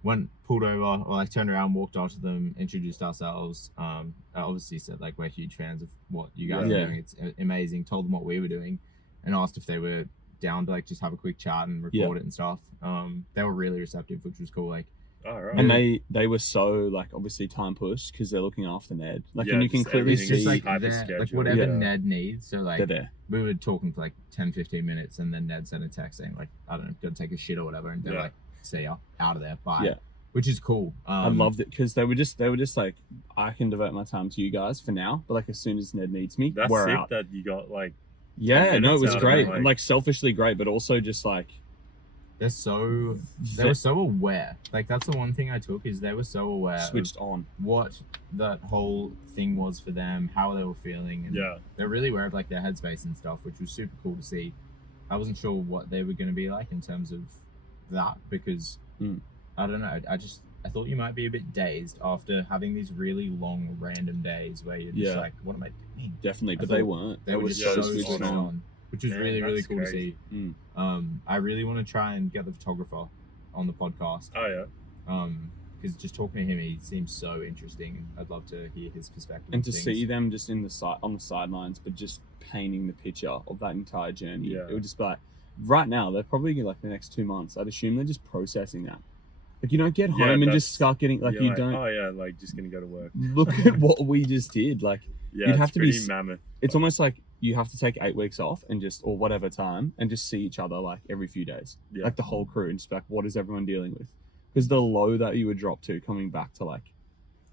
Went, pulled over, or like turned around, walked out to them, introduced ourselves. I obviously said like we're huge fans of what you guys Yeah. are doing. It's amazing. Told them what we were doing, and asked if they were down to like just have a quick chat and record Yeah. it and stuff. They were really receptive, which was cool. Like, All right. And they were so like obviously time pushed because they're looking after Ned. Like, Yeah, and you can just clearly everything's see just like, hyper they're- scheduled. like whatever Yeah. Ned needs. So like they're there. we were talking for like 10-15 minutes, and then Ned sent a text saying like, I don't know, go take a shit or whatever, and they're Yeah. like, see ya, out of there, bye. Yeah. Which is cool. I loved it because they were just like, I can devote my time to you guys for now, but like as soon as Ned needs me, That's we're sick out. that you got like. Yeah, 10 no, it minutes was out of great. it, Like selfishly great, but also just like They were so aware. Like that's the one thing I took, is they were so aware switched of on. what that whole thing was for them, how they were feeling, and Yeah. they're really aware of like their headspace and stuff, which was super cool to see. I wasn't sure what they were going to be like in terms of that, because I don't know. I thought you might be a bit dazed after having these really long random days where you're just Yeah. like, what am I doing? Definitely, I but they thought weren't. They were just just so so switched switched on. on, which was Man, really that's cool crazy. to see. I really want to try and get the photographer on the podcast. Oh yeah. Because just talking to him, he seems so interesting, and I'd love to hear his perspective. And of to things. see them just in the on the sidelines, but just painting the picture of that entire journey, Yeah. it would just be like, right now they're probably like the next 2 months. I'd assume they're just processing that. Like you don't get Yeah, home and that's- just start getting like You're you don't Oh yeah, like just gonna go to work. look at what we just did. Like Yeah, You'd it's have to be pretty s- mammoth. it's almost like you have to take 8 weeks off and just or whatever time and just see each other like every few days, Yeah. like the whole crew, and just be like, what is everyone dealing with? Because the low that you would drop to coming back to like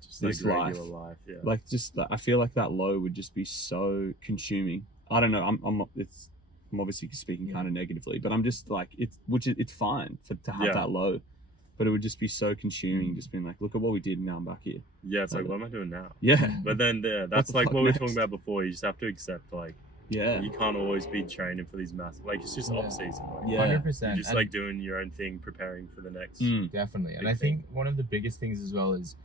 Just this like life. regular life. Yeah. like just I feel like that low would just be so consuming. I don't know. I'm obviously speaking kind of negatively, but I'm just like it's fine to have Yeah. that low, but it would just be so consuming. Just being like, look at what we did, and now I'm back here. Yeah, it's like, what am I doing now? Yeah, But then that's the like fuck what we were next? talking about before. You just have to accept like yeah, you can't always be training for these massive. Like it's just Yeah. off season. Like, Yeah. 100%. You're just and like doing your own thing, preparing for the next. Mm. definitely. And big I think one of the biggest things as well is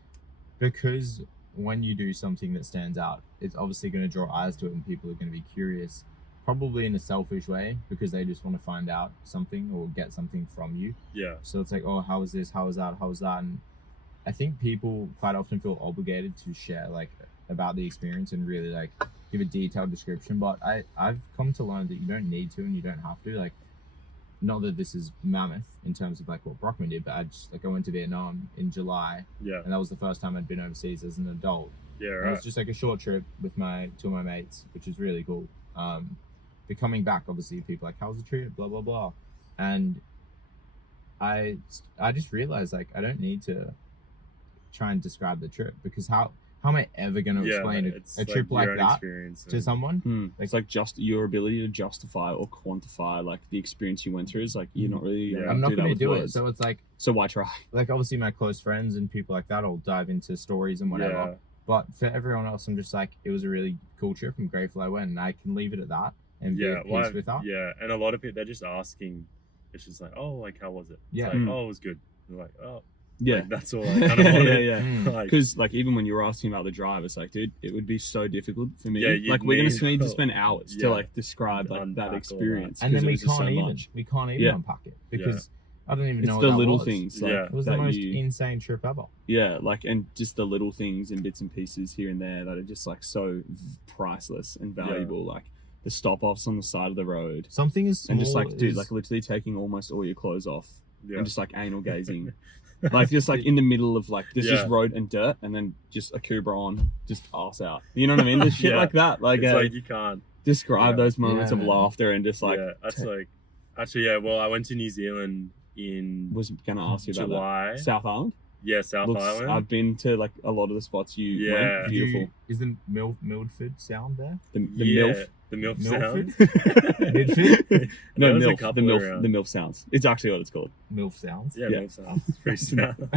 because when you do something that stands out, it's obviously going to draw eyes to it, and people are going to be curious, probably in a selfish way, because they just want to find out something or get something from you. Yeah. So it's like, oh, how was this? How was that? How was that? And I think people quite often feel obligated to share like about the experience and really like give a detailed description. But I've come to learn that you don't need to, and you don't have to. Like, not that this is mammoth in terms of like what Brockman did, but I went to Vietnam in July, Yeah. and that was the first time I'd been overseas as an adult. Yeah, And it right. was just like a short trip with two of my mates, which was really cool. But coming back, obviously, people are like, how was the trip? Blah blah blah, and I just realized like I don't need to try and describe the trip, because how am I ever going to explain it's a trip like your own that experience to and- someone? It's like just your ability to justify or quantify like the experience you went through is like you're not really Yeah. I'm not do that going to with do it. words. So it's like So why try? obviously my close friends and people like that will dive into stories and whatever. Yeah. But for everyone else, I'm just like, it was a really cool trip. I'm grateful I went, and I can leave it at that and be at peace with that. Yeah, and a lot of people, they're just asking. It's just like, oh, like how was it? It's Yeah. like, oh, it was good. They're like, oh, Yeah. like, that's all I kind of wanted. yeah. Mm. Like, Because like even when you were asking about the drive, it's like, dude, it would be so difficult for me. Yeah, you'd like we're gonna need- need to spend hours to Yeah. like describe like Unpack that all that. experience. And then 'cause it we was just can't so even much. unpack it, Yeah. because I don't even It's know what the that little was. things. Like, Yeah. It was the that most you- insane trip ever. Yeah, like and just the little things and bits and pieces here and there that are just like so priceless and valuable. Like the stop-offs on the side of the road, Something is small and just like, dude, is- like literally taking almost all your clothes off yeah. and just like anal gazing, like just like in the middle of like there's just Yeah. road and dirt, and then just a Cooper on, just ass out. You know what I mean? There's shit Yeah. like that. Like, It's like you can't. describe Yeah. those moments Yeah, of man. laughter and just like yeah, that's like. Actually, yeah. Well, I went to New Zealand in was gonna ask you about July. that. South Island. Yeah, South Looks, Island. I've been to like a lot of the spots you Yeah. went. Beautiful. Is the Milford sound there? The yeah, MILF. The MILF Milford? sound. Midford? No, There was a MILF. The couple MILF. around. The MILF sounds. It's actually what it's called. Milf sounds. Yeah, Yeah. MILF sound. It's pretty sound.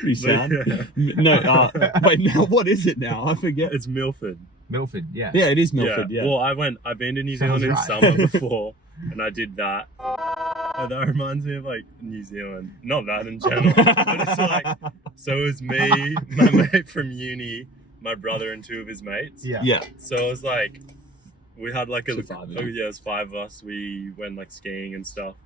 Pretty sound. Yeah. No, wait, now what is it now? I forget. It's Milford. Milford, yeah. Yeah, it is Milford, yeah. Well, I've been to New Sounds Zealand in right. summer before, and I did that. Oh, that reminds me of like New Zealand. Not that in general, but it's like, so it was me, my mate from uni, my brother, and two of his mates. Yeah. Yeah. So it was like, we had like So five, yeah. oh yeah, it was 5 of us. We went like skiing and stuff.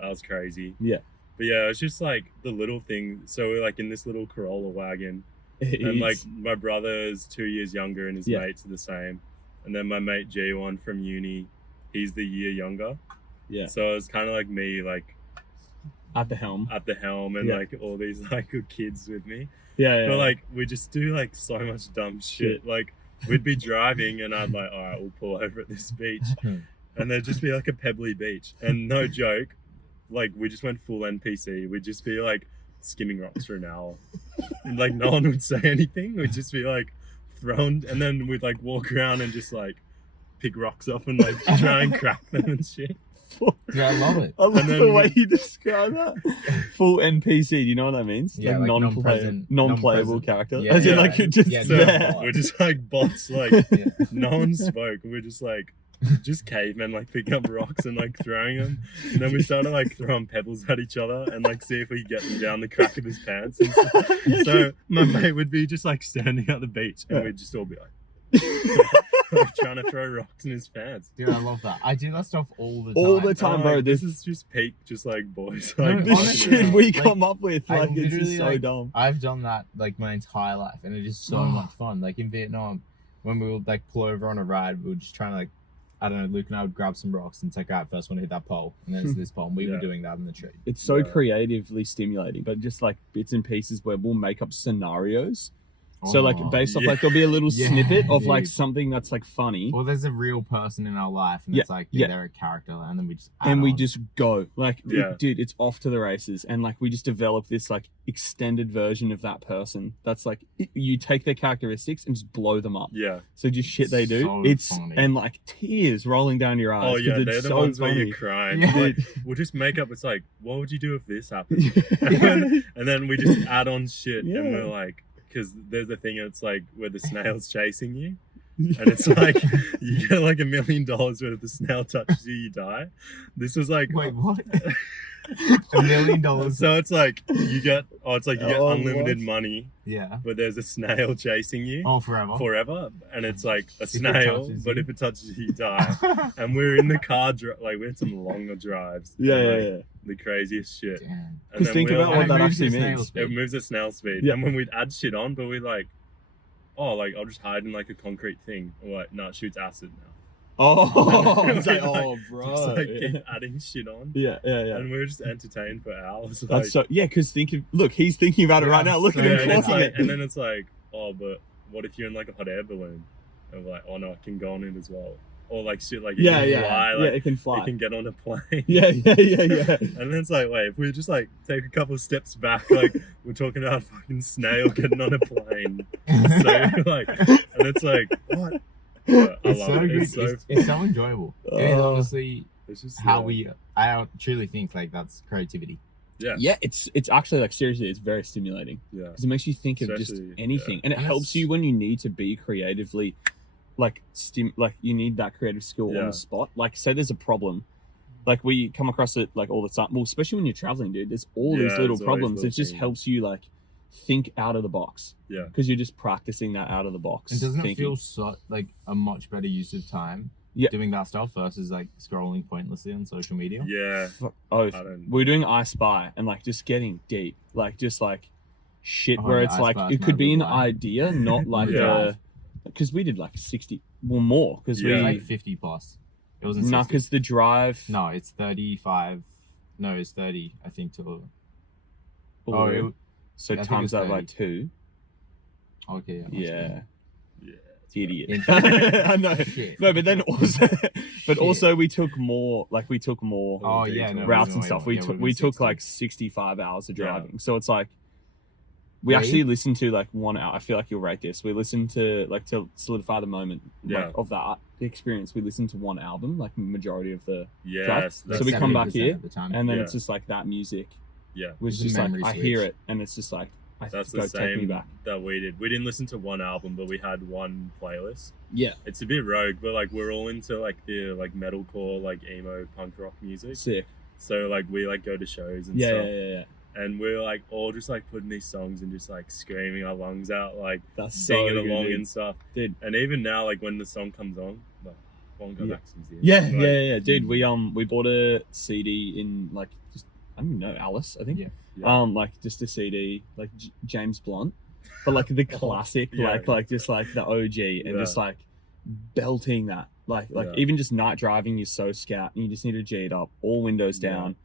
That was crazy. Yeah. But yeah, it was just like the little thing. So we're like in this little Corolla wagon, and It's- like my brother is 2 years younger, and his Yeah. mates are the same. And then my mate G1 from uni, he's the year younger. yeah, So it was kind of like me, like at the helm. at the helm, and Yeah. like all these like good kids with me. Yeah, yeah. But like we just do like so much dumb shit. Like we'd be driving, and I'd like, all right, we'll pull over at this beach, and there'd just be like a pebbly beach, and no joke, like we just went full NPC. We'd just be like skimming rocks for an hour, and like no one would say anything. We'd just be like thrown, and then we'd like walk around and just like pick rocks up and like try and crack them and shit. Dude, I love it. I love And the then way we- you describe that. Full NPC. Do you know what that means? Yeah, like non-playable non-present. character. Yeah, As in, yeah. like, you're just Yeah, there. no. We're just like bots, like Yeah. no one spoke. We're just like just cavemen, like picking up rocks and like throwing them. And then we started like throwing pebbles at each other and like see if we could get them down the crack of his pants. And so my mate would be just like standing at the beach, and we'd just all be like trying to throw rocks in his pants. Dude, I love that. I do that stuff all the time. All the time, I'm bro. like, This this is just peak, just like boys. No, Like the honestly, shit we like, come up with. I Like, it's just literally, so like, dumb. I've done that like my entire life, and it's just so much fun. Like in Vietnam, when we would like pull over on a ride, we were just trying to like, I don't know, Luke and I would grab some rocks and take out first one to hit that pole, and then it's this pole. And we were Yeah. doing that in the tree. It's so Yeah. creatively stimulating, but just like bits and pieces where we'll make up scenarios. So like Oh, based off yeah. like there'll be a little Yeah, snippet of like dude. something that's like funny, Well, there's a real person in our life, and Yeah, it's like yeah. they're a character, and then we just add and we on. just go like, Yeah. dude, it's off to the races, and like we just develop this like extended version of that person. That's like you take their characteristics and just blow them up. yeah. So just shit they do, So it's funny. and like tears rolling down your eyes. Oh 'cause yeah, it's they're the so ones where funny. you're crying. Yeah. Like, we'll just make up. It's like, what would you do if this happened? And then we just add on shit, and Yeah. we're like, because there's the thing. It's like where the snail's chasing you, and it's like you get like $1 million, but if the snail touches you, you die. This was like, Wait, what? $1 million. so it's like you get, it's like you get Oh, unlimited what? money, Yeah. but there's a snail chasing you. Oh, forever. And it's like a If it snail, touches but you. if it touches you, you die. And we're in the car, like we had some longer drives. Yeah, and, yeah, like, yeah. the craziest shit. Damn. And Because then think we'll, about like, what that it moves actually at snail means. speed. it moves at snail speed. Yeah. And when we'd add shit on, but we'd like, oh, like I'll just hide in like a concrete thing. Or like, no, it shoots acid now. Oh, And it's like, we, like, oh, bro. Just like yeah. keep adding shit on. yeah, yeah, yeah. And we were just entertained for hours. That's Like, so yeah. Because look, he's thinking about it Yeah, right now. Look so at him and, it's talking like, it. and then it's like, oh, but what if you're in like a hot air balloon? And we're like, oh no, it can go on it as well. Or like shit, like Yeah, it yeah, can fly, yeah. like It can fly. it can get on a plane. Yeah. And then it's like, wait, if we just like take a couple of steps back, like we're talking about a fucking snail getting on a plane. So like, and it's like, what? But I It's love so it. good. It's so So enjoyable. It is Oh. honestly it's just how yeah. we. I truly think like that's creativity. Yeah, it's actually like seriously, it's very stimulating Yeah. because it makes you think of just Especially, anything, yeah. and it And helps it's- you when you need to be creatively, like like you need that creative skill on Yeah. the spot. Like say there's a problem, like we come across it like all the time. Well, especially when you're traveling, dude. There's all Yeah, these little there's always problems. little It just things. helps you like think out of the box. Yeah. Because you're just practicing that out of the box. And doesn't it thinking. feel so like a much better use of time? Yeah. Doing that stuff versus like scrolling pointlessly on social media. Yeah. Oh, I don't. we're doing I Spy and like just getting deep, like just like shit Oh, where yeah, it's I like Spy is it my could be an good one. idea, not like Yeah. because we did like 60, well more because Yeah. It was we like 50 plus. It wasn't. no 60. because the drive No, it's 35. No, it's 30. I think to. Uluru, so I think times it's that by 30. 2. Okay. Yeah. must be. Yeah, Yeah. idiot. Interesting. I know. Shit. No, but then also, but Shit. also we took more Oh yeah. No, routes no, and wait, stuff. yeah, We would've took been we took 60. like 65 hours of Yeah. driving. So it's like we Really? actually listened to like 1 hour. I feel like you'll rate this. We listened to like to solidify the moment Yeah. of that experience. We listened to one album, like majority of the Yes. So we that's come it. back 70% here, at the time. and then Yeah. it's just like that music Yeah. was It's a just like memory I hear switch. it, and it's just like That's go the take me same back. that we did. We didn't listen to one album, but we had one playlist. Yeah, It's a bit rogue, but like we're all into like the like metalcore, like emo punk rock music. sick. So like we like go to shows and Yeah, stuff, yeah. and we're like all just like putting these songs and just like screaming our lungs out, like That's singing so good, along dude. and stuff. Dude. And even now, like when the song comes on, like won't go Yeah. back since the Yeah, like, yeah, dude. We bought a CD in like just I don't even know Alice, I think. Yeah. Yeah. Like just a CD like James Blunt, but like the classic, Yeah. like just like the OG, and Yeah. just like belting that, like Yeah. even just night driving, you're so scat, and you just need to G it up, all windows Yeah. down,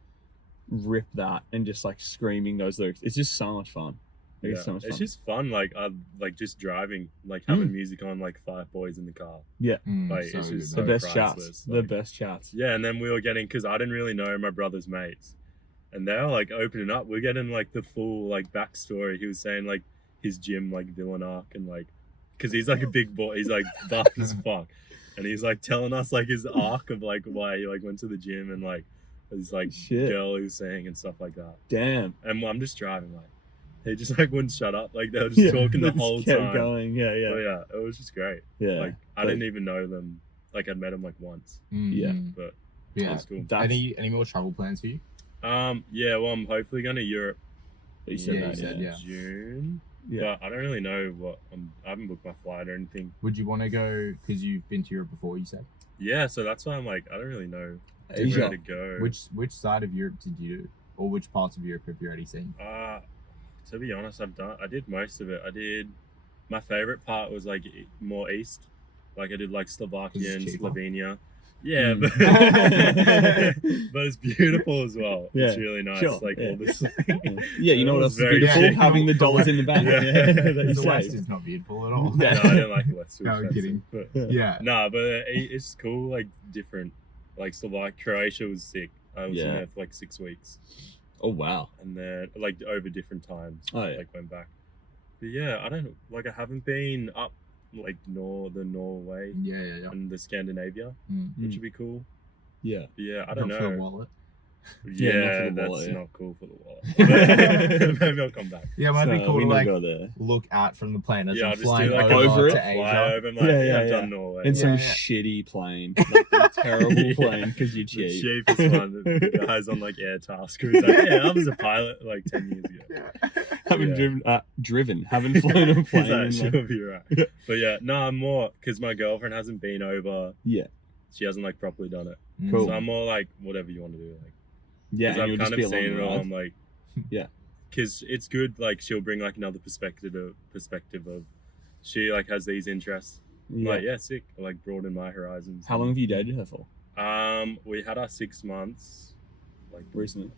rip that, and just like screaming those lyrics. It's just so much fun. Like, Yeah. It's so much fun. It's just fun, like like just driving, like having music on, like 5 boys in the car. Mm, Like, so it's good, just the man. so best chats. priceless, The like- best chats. Yeah, and then we were getting, because I didn't really know my brother's mates, and they were like opening up. We're getting like the full like backstory. He was saying like his gym like villain arc, and like because he's like a big boy, he's like buff as fuck, and he's like telling us like his arc of like why he like went to the gym and like his like Shit. girl he was saying and stuff like that. Damn. And I'm just driving, like he just like wouldn't shut up, like they were just talking the just whole kept time. going. Yeah, But yeah, yeah, it was just great. yeah. Like I Like- didn't even know them. Like I'd met them like once, Yeah. but Yeah. that's cool. That's, Any more travel plans for you? Yeah, well, I'm hopefully going to Europe you said Yeah, that, you said, yeah. yeah. June. Yeah. But I don't really know what I haven't booked my flight or anything. Would you want to go because you've been to Europe before? You said. Yeah, so that's why I'm like I don't really know Asia. where to go. Which side of Europe did you do, or which parts of Europe have you already seen? To be honest, I did most of it. My favorite part was like more east. Like I did like Slovakia and cheaper. Slovenia. Yeah, Mm. but it's beautiful as well. It's Yeah, really nice. sure, Like yeah. all this. Yeah, you know It what was else is very beautiful? cheap. Having the dollars in the bank. Yeah. that you The West saved. is not beautiful at all. Yeah. No, I didn't like it. That's too No, I'm expensive. kidding. But, Yeah. nah, but it's cool. Like different. Like Croatia was sick. I was in Yeah. there for like 6 weeks, Oh wow. and then like over different times. Oh, yeah. Like went back. But yeah, I don't like. I haven't been up like the Norway Yeah. and the Scandinavia, Mm. which would be cool. Yeah. But yeah, I don't Not for a know. wallet. Yeah, not for Yeah, the that's wallet, yeah. not cool for the wallet. Maybe I'll come back. Yeah, it might be So cool we to need like go there. look out from the plane as Yeah, I'll I'm just flying do like over over it. to fly Asia. over and like, Yeah, yeah, yeah, I've yeah. done Norway. And Yeah, some yeah. shitty plane, like a terrible Yeah. plane because you're The cheap. cheapest one. The guy's on like air task. Who's like, yeah, I was a pilot like 10 years ago. Haven't Yeah. haven't flown a He's plane. like, in, she'll like- be right. But yeah, no, I'm more because my girlfriend hasn't been over. Yeah. She hasn't like properly done it. Cool. So I'm more like whatever you want to do. Like, Yeah, because and I've you'll kind just of be along seen the it all. ride. I'm like, Yeah. because it's good. Like she'll bring like another perspective of she like has these interests. Yeah. Like yeah, sick. Like broaden my horizons. How long have you dated her for? We had our 6 months. Like Recently.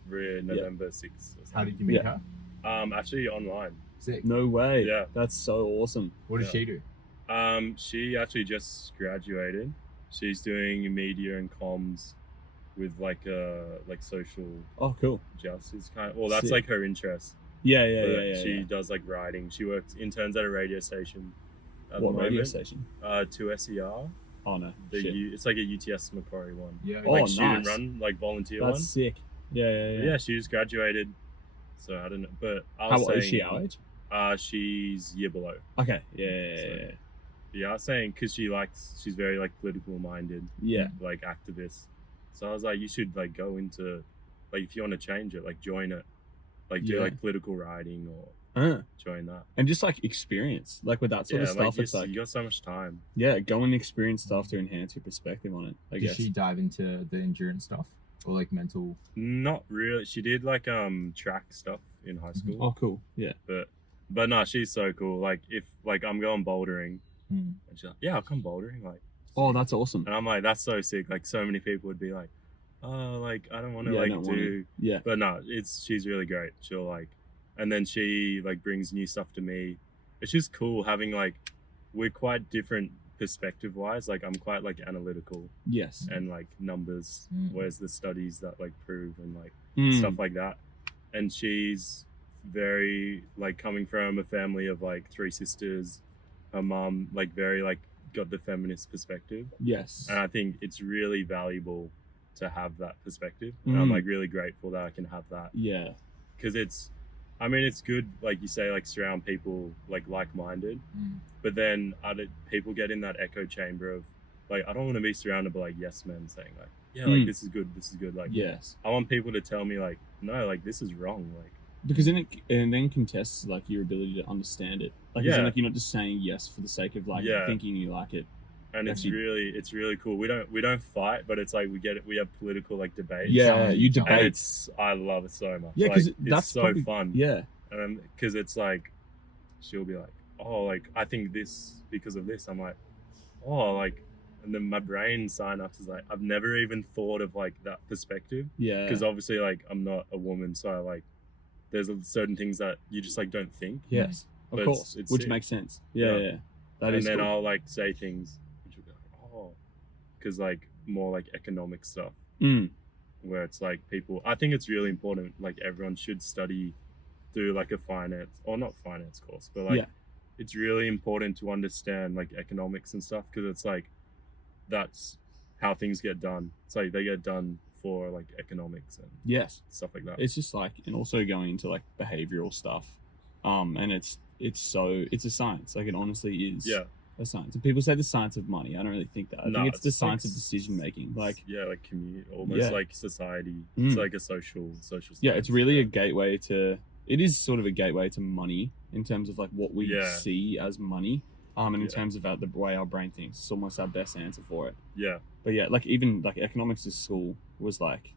November 6th. Or How something. did you meet Yeah. her? Actually online. Sick. No way. Yeah. That's so awesome. What does Yeah. she do? She actually just graduated. She's doing media and comms with like social Oh, cool. justice kind of. Well, that's Sick. like her interest. Yeah, But she does like writing. She interns at a radio station. At What the radio moment. station? 2SER. Oh no. The Shit. It's like a UTS Macquarie one. Yeah. Oh, Like student nice. run, like volunteer That's one. sick. Yeah. Yeah, she just graduated. So I don't know, but I How was old is saying, she? Our age? she's year below. Okay. Yeah. Yeah, I was saying because she's very like political minded, Yeah. like activist. So I was like, you should like go into, like if you want to change it, like join it, like do Yeah. like political writing or join that. And just like experience, like with that sort of stuff, it's like you got so much time. go and experience stuff to enhance your perspective on it. I Did guess. she dive into the endurance stuff or like mental? Not really. She did like track stuff in high school, Oh, cool. Yeah. but no, she's so cool. Like if like I'm going bouldering, Hmm. and she's like, yeah, I'll come bouldering. Like, Oh, that's awesome. and I'm like, that's so sick. Like so many people would be like, oh, like I don't want to Yeah, I like don't wanna- do. Yeah. But no, she's really great. She'll like, and then she like brings new stuff to me. It's just cool having like, we're quite different perspective wise. Like I'm quite like analytical Yes. and like numbers, Mm. whereas the studies that like prove and like Mm. stuff like that. And she's very like coming from a family of like 3 sisters. Her mom like very like got the feminist perspective, Yes. and I think it's really valuable to have that perspective. And I'm Mm. like really grateful that I can have that, Yeah. because it's good, like you say, like surround people like-minded, Mm. but then people get in that echo chamber of like, I don't want to be surrounded by like yes men saying like, yeah, like Mm. this is good, like Yes. I want people to tell me like, no, like this is wrong, like Because then contests like your ability to understand it. Like, Yeah. like you're not just saying yes for the sake of like Yeah. thinking you like it. and it's Actually- really cool. We don't fight, but it's like we have political like debates. Yeah, you And debate. and I love it so much. Yeah, like, 'cause it's that's so probably- fun. Yeah. Because it's like she'll be like, oh, like I think this because of this. I'm like, oh, like, and then my brain synapse is like, I've never even thought of like that perspective, Yeah. because obviously like I'm not a woman, so I like there's certain things that you just like don't think. Yes. Of But course. it's Which sick. makes sense. Yeah. Yeah. That And is then cool. I'll like say things, and she'll be like, oh, because like more like economic stuff, Mm. where it's like people. I think it's really important. Like everyone should do like a finance, or not finance course, but like Yeah. it's really important to understand like economics and stuff, because it's like that's how things get done. It's like they get done for like economics and Yes. stuff like that. It's just like, and also going into like behavioral stuff. And it's a science. Like it honestly is Yeah. a science. And people say the science of money. I don't really think that. I No, think it's the it's like science of decision making. Like, yeah, like community, almost Yeah. like society. Mm. It's like a social. yeah, it's science. really a gateway to, it is sort of a gateway to money in terms of like what we Yeah. see as money. And in Yeah. terms of the way our brain thinks, it's almost our best answer for it. Yeah. But yeah, like even like economics at school was like,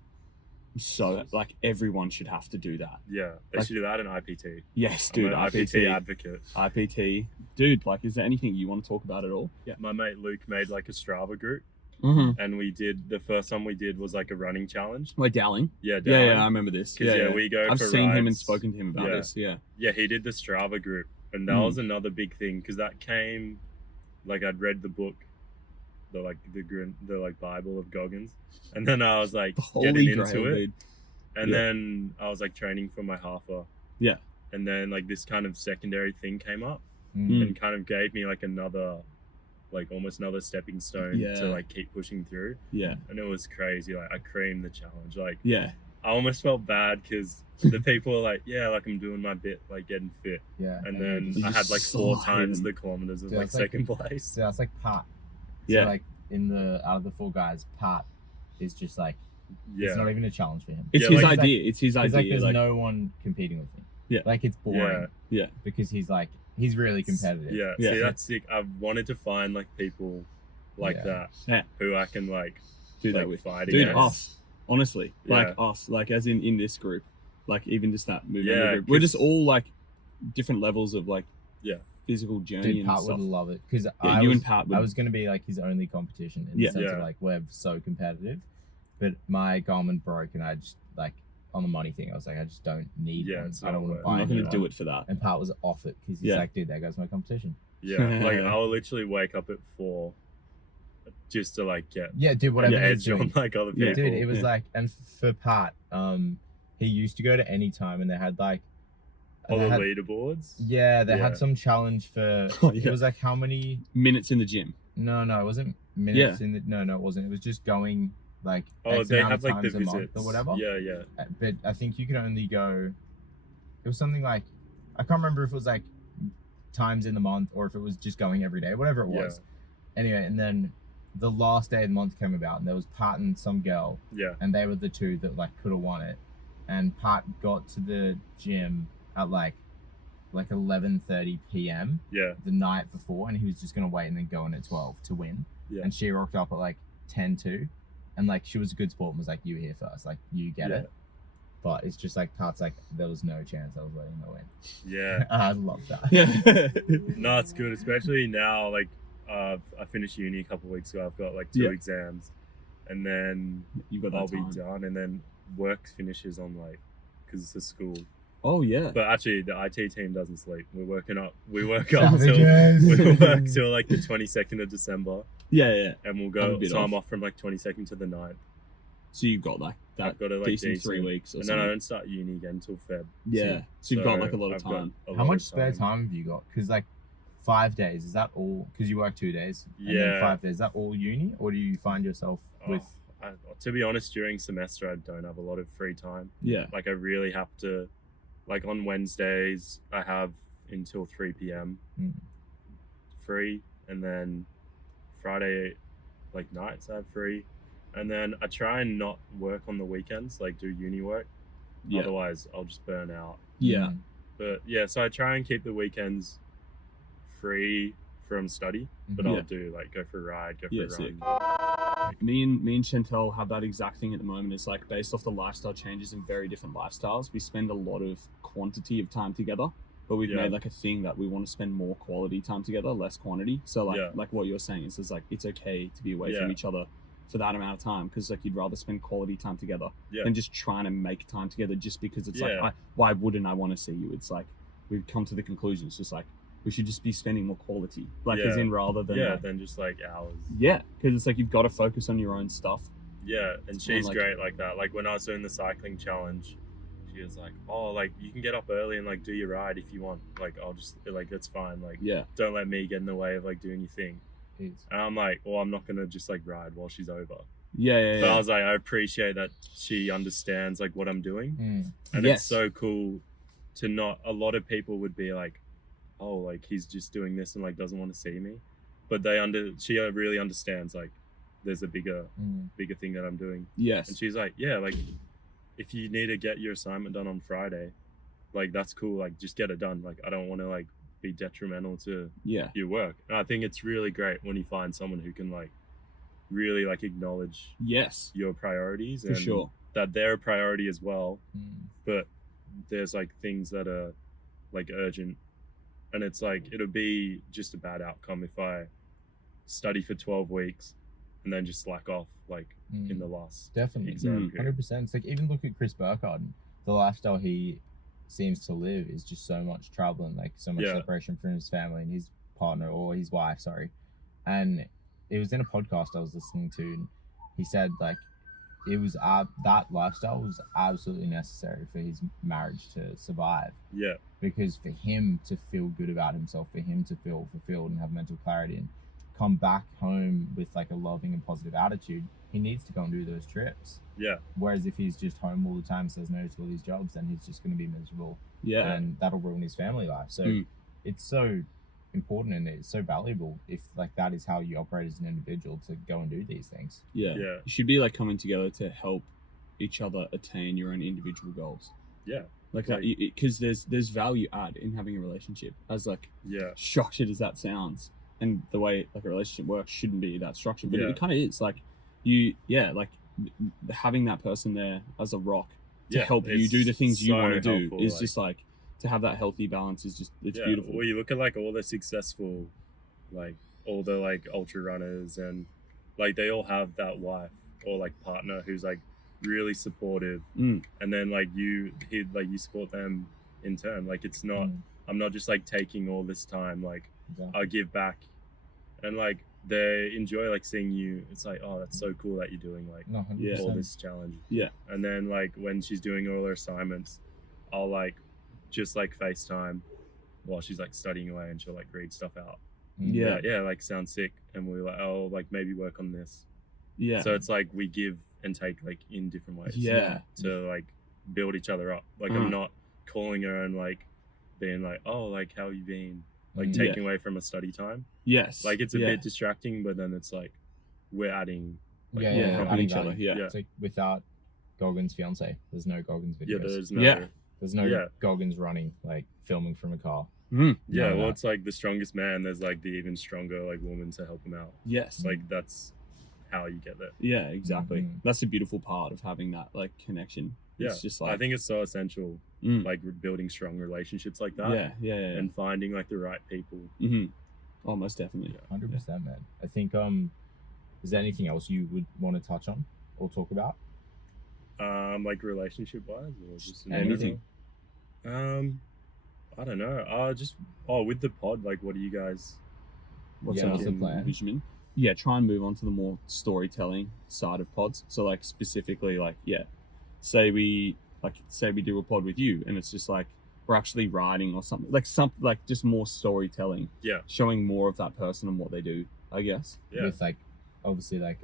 so like everyone should have to do that. Yeah, they Like- should do that in IPT. Yes, I'm dude. an IPT, advocate. IPT, dude. Like, is there anything you want to talk about at all? Yeah. My mate Luke made like a Strava group, Mm-hmm. and the first one we did was like a running challenge. Wait, Dowling. Yeah, Yeah, Darren. I remember this. 'Cause, yeah, we go I've for seen him and rides. spoken to him about Yeah. this. Yeah. Yeah, he did the Strava group, and that Mm. was another big thing, because that came, like I'd read the book, the like Bible of Goggins, and then I was like The Holy getting Grail, into it, dude. and Yeah. then I was like training for my halfer. Yeah. And then like this kind of secondary thing came up, Mm. and kind of gave me like almost another stepping stone Yeah. to like keep pushing through. Yeah. And it was crazy. Like I creamed the challenge. Like Yeah. I almost felt bad, because the people were like, yeah, like I'm doing my bit, like getting fit. Yeah. And then You I had like just 4 saw times him. the kilometers of Yeah, like it's like- second place. So that's like Pat. Yeah. So like out of the 4 guys, Pat is just like Yeah. it's not even a challenge for him. It's Yeah, his like- idea. It's his It's like idea. there's Like, no one competing with him. Yeah. Like it's boring. Yeah. Because he's really competitive. Yeah. Yeah. See, that's sick. I wanted to find like people like Yeah. that, Yeah. who I can like do that like, with. fight Dude, against. us. Honestly, like Yeah. us, like as in this group, like even just that movement Yeah, group. We're just 'cause- all like different levels of like Yeah. physical journey Dude, and Pat stuff. would love it because Yeah, you and Pat would. I was gonna be like his only competition in Yeah. the sense Yeah. of like we're so competitive, but my Garmin broke and I just like on the money thing. I was like, I just don't need Yeah, one. it's I don't not want to worth buy I'm not a new going to do one. it for that. And Pat was off it because he's Yeah. like, dude, there goes my competition. Yeah, like I'll literally wake up at 4 just to like get Yeah, dude, whatever an he's edge doing. on like other people. Yeah. Dude, it was Yeah. like, and for Pat, he used to go to any time, and they had like, All they the had- leaderboards. yeah, they Yeah. had some challenge for. Oh, It yeah. was like how many? Minutes in the gym. No, it wasn't minutes in the. No, it wasn't. It was just going like. Oh, X they amount have of like the times a month visits or whatever. Yeah. But I think you could only go. It was something like, I can't remember if it was like times in the month or if it was just going every day, whatever it was. Anyway, and then the last day of the month came about, and there was Pat and some girl, Yeah. and they were the two that like could have won it. And Pat got to the gym at like 11:30 p.m. Yeah. the night before, and he was just gonna wait and then go in at 12 to win. Yeah. And she rocked up at like 10:02, and like she was a good sport and was like, "You here first, like you get Yeah. it." But it's just like Pat's like, there was no chance I was letting her win. Yeah. I love that. Yeah. No, it's good, especially now. Like, I finished uni a couple of weeks ago. I've got like 2 Yeah. exams, and then You got that I'll time. be done. And then work finishes on like, because it's a school. Oh yeah. But actually, the IT team doesn't sleep. We work up till Savages. we work till like the 22nd of December, Yeah. and we'll Have go. a bit So I'm off. off from like 22nd to the 9th. So you've got like that I've got a like decent 3 decent- weeks or and then I something. don't start uni again until Feb. Yeah. So you've got like a lot of I've got time. a How lot much of spare time have you got? Because like 5 days, is that all? Because you work 2 days. And then Yeah. 5 days. Is that all uni, or do you find yourself with? To be honest, during semester I don't have a lot of free time. Yeah. Like I really have to, like on Wednesdays I have until 3 p.m. Mm. free, and then Friday like nights I have free, and then I try and not work on the weekends, like do uni work. Yeah. Otherwise I'll just burn out. Yeah. Mm. But yeah, so I try and keep the weekends free from study, but Yeah. I'll do like go for a ride, go for Yeah, a sick. run. Me and Chantel have that exact thing at the moment. It's like based off the lifestyle changes in very different lifestyles, we spend a lot of quantity of time together, but we've Yeah. made like a thing that we want to spend more quality time together, less quantity. So like Yeah. like what you're saying is it's like it's okay to be away Yeah. from each other for that amount of time, because like you'd rather spend quality time together Yeah. than just trying to make time together just because it's Yeah. like why wouldn't I want to see you? It's like we've come to the conclusion it's just like we should just be spending more quality, like as Yeah. in rather than Yeah, like, then just like hours. yeah, because it's like you've got to focus on your own stuff. Yeah, and she's like- great like that. Like when I was doing the cycling challenge, she was like, "Oh, like you can get up early and like do your ride if you want. Like I'll just like that's fine. Like Yeah. don't let me get in the way of like doing your thing." Jeez. And I'm like, "Well, I'm not gonna just like ride while she's over." Yeah. But I was like, I appreciate that she understands like what I'm doing, Mm. and Yes. it's so cool to not. A lot of people would be like, "Oh, like he's just doing this and like doesn't want to see me," but she really understands like there's a bigger thing that I'm doing. Yes. And she's like, yeah, like if you need to get your assignment done on Friday, like that's cool. Like just get it done. Like I don't want to like be detrimental to Yeah. your work. And I think it's really great when you find someone who can like really like acknowledge Yes. your priorities For and sure. that they're a priority as well. Mm. But there's like things that are like urgent, and it's like it'll be just a bad outcome if I study for 12 weeks and then just slack off like Mm. in the last Definitely. exam period. 100%. It's like even look at Chris Burkhardt. The lifestyle he seems to live is just so much trouble and like so much Yeah. separation from his family and his partner or his wife, sorry. And it was in a podcast I was listening to, and he said like it was that lifestyle was absolutely necessary for his marriage to survive, Yeah, because for him to feel good about himself, for him to feel fulfilled and have mental clarity and come back home with like a loving and positive attitude, he needs to go and do those trips. yeah, Whereas if he's just home all the time, says no to all these jobs, then he's just going to be miserable, Yeah. and that'll ruin his family life. So Mm. it's so important and it's so valuable if like that is how you operate as an individual, to go and do these things. Yeah. yeah, You should be like coming together to help each other attain your own individual goals. yeah, Like that, because there's value add in having a relationship. As like yeah, structured as that sounds, and the way like a relationship works shouldn't be that structured, but Yeah. it kind of is. Like like having that person there as a rock to Yeah, help you it's do the things you so want to do helpful, is like- just like to have that healthy balance is just it's yeah. beautiful. Well, you look at like all the successful, like all the like ultra runners, and like they all have that wife or like partner who's like really supportive, Mm. and then like you support them in turn. Like it's not, I'm not just like taking all this time. Like Exactly. I'll give back, and like they enjoy like seeing you. It's like, oh, that's so cool that you're doing like No, Yeah. all 100%. this challenge. Yeah. And then like when she's doing all her assignments, I'll like just like FaceTime while she's like studying away, and she'll like read stuff out. Yeah. Like, yeah, like sounds sick, and we're like, oh, like maybe work on this. Yeah. So it's like we give and take like in different ways. Yeah. To like build each other up. Like I'm not calling her and like being like, oh, like how you been? Like taking away from a study time. Yes. Like it's a bit distracting, but then it's like we're adding. Like, Yeah, Yeah. yeah, Helping adding each other. value. Yeah. Yeah. It's like without Goggins' fiance, there's no Goggins videos. Yeah, there's no. Yeah. There's no Yeah. Goggins running, like filming from a car. Mm. Yeah, None of well, that. it's like the strongest man. There's like the even stronger like woman to help him out. Yes. Like that's how you get there. Yeah, exactly. Mhm. That's the beautiful part of having that like connection. Yeah, It's just like I think it's so essential, Mm. like building strong relationships like that. yeah. And finding like the right people. Mm-hmm. Oh, most definitely. 100%, man. I think is there anything else you would want to touch on or talk about? Like relationship wise or just in Anything. general? I don't know. Just with the pod, like what do you guys? What's Yeah, what's the the plan? vision? Yeah, try and move on to the more storytelling side of pods. So like specifically like say we do a pod with you and it's just like we're actually writing or something like just more storytelling. Yeah. Showing more of that person and what they do, I guess. Yeah. With like obviously like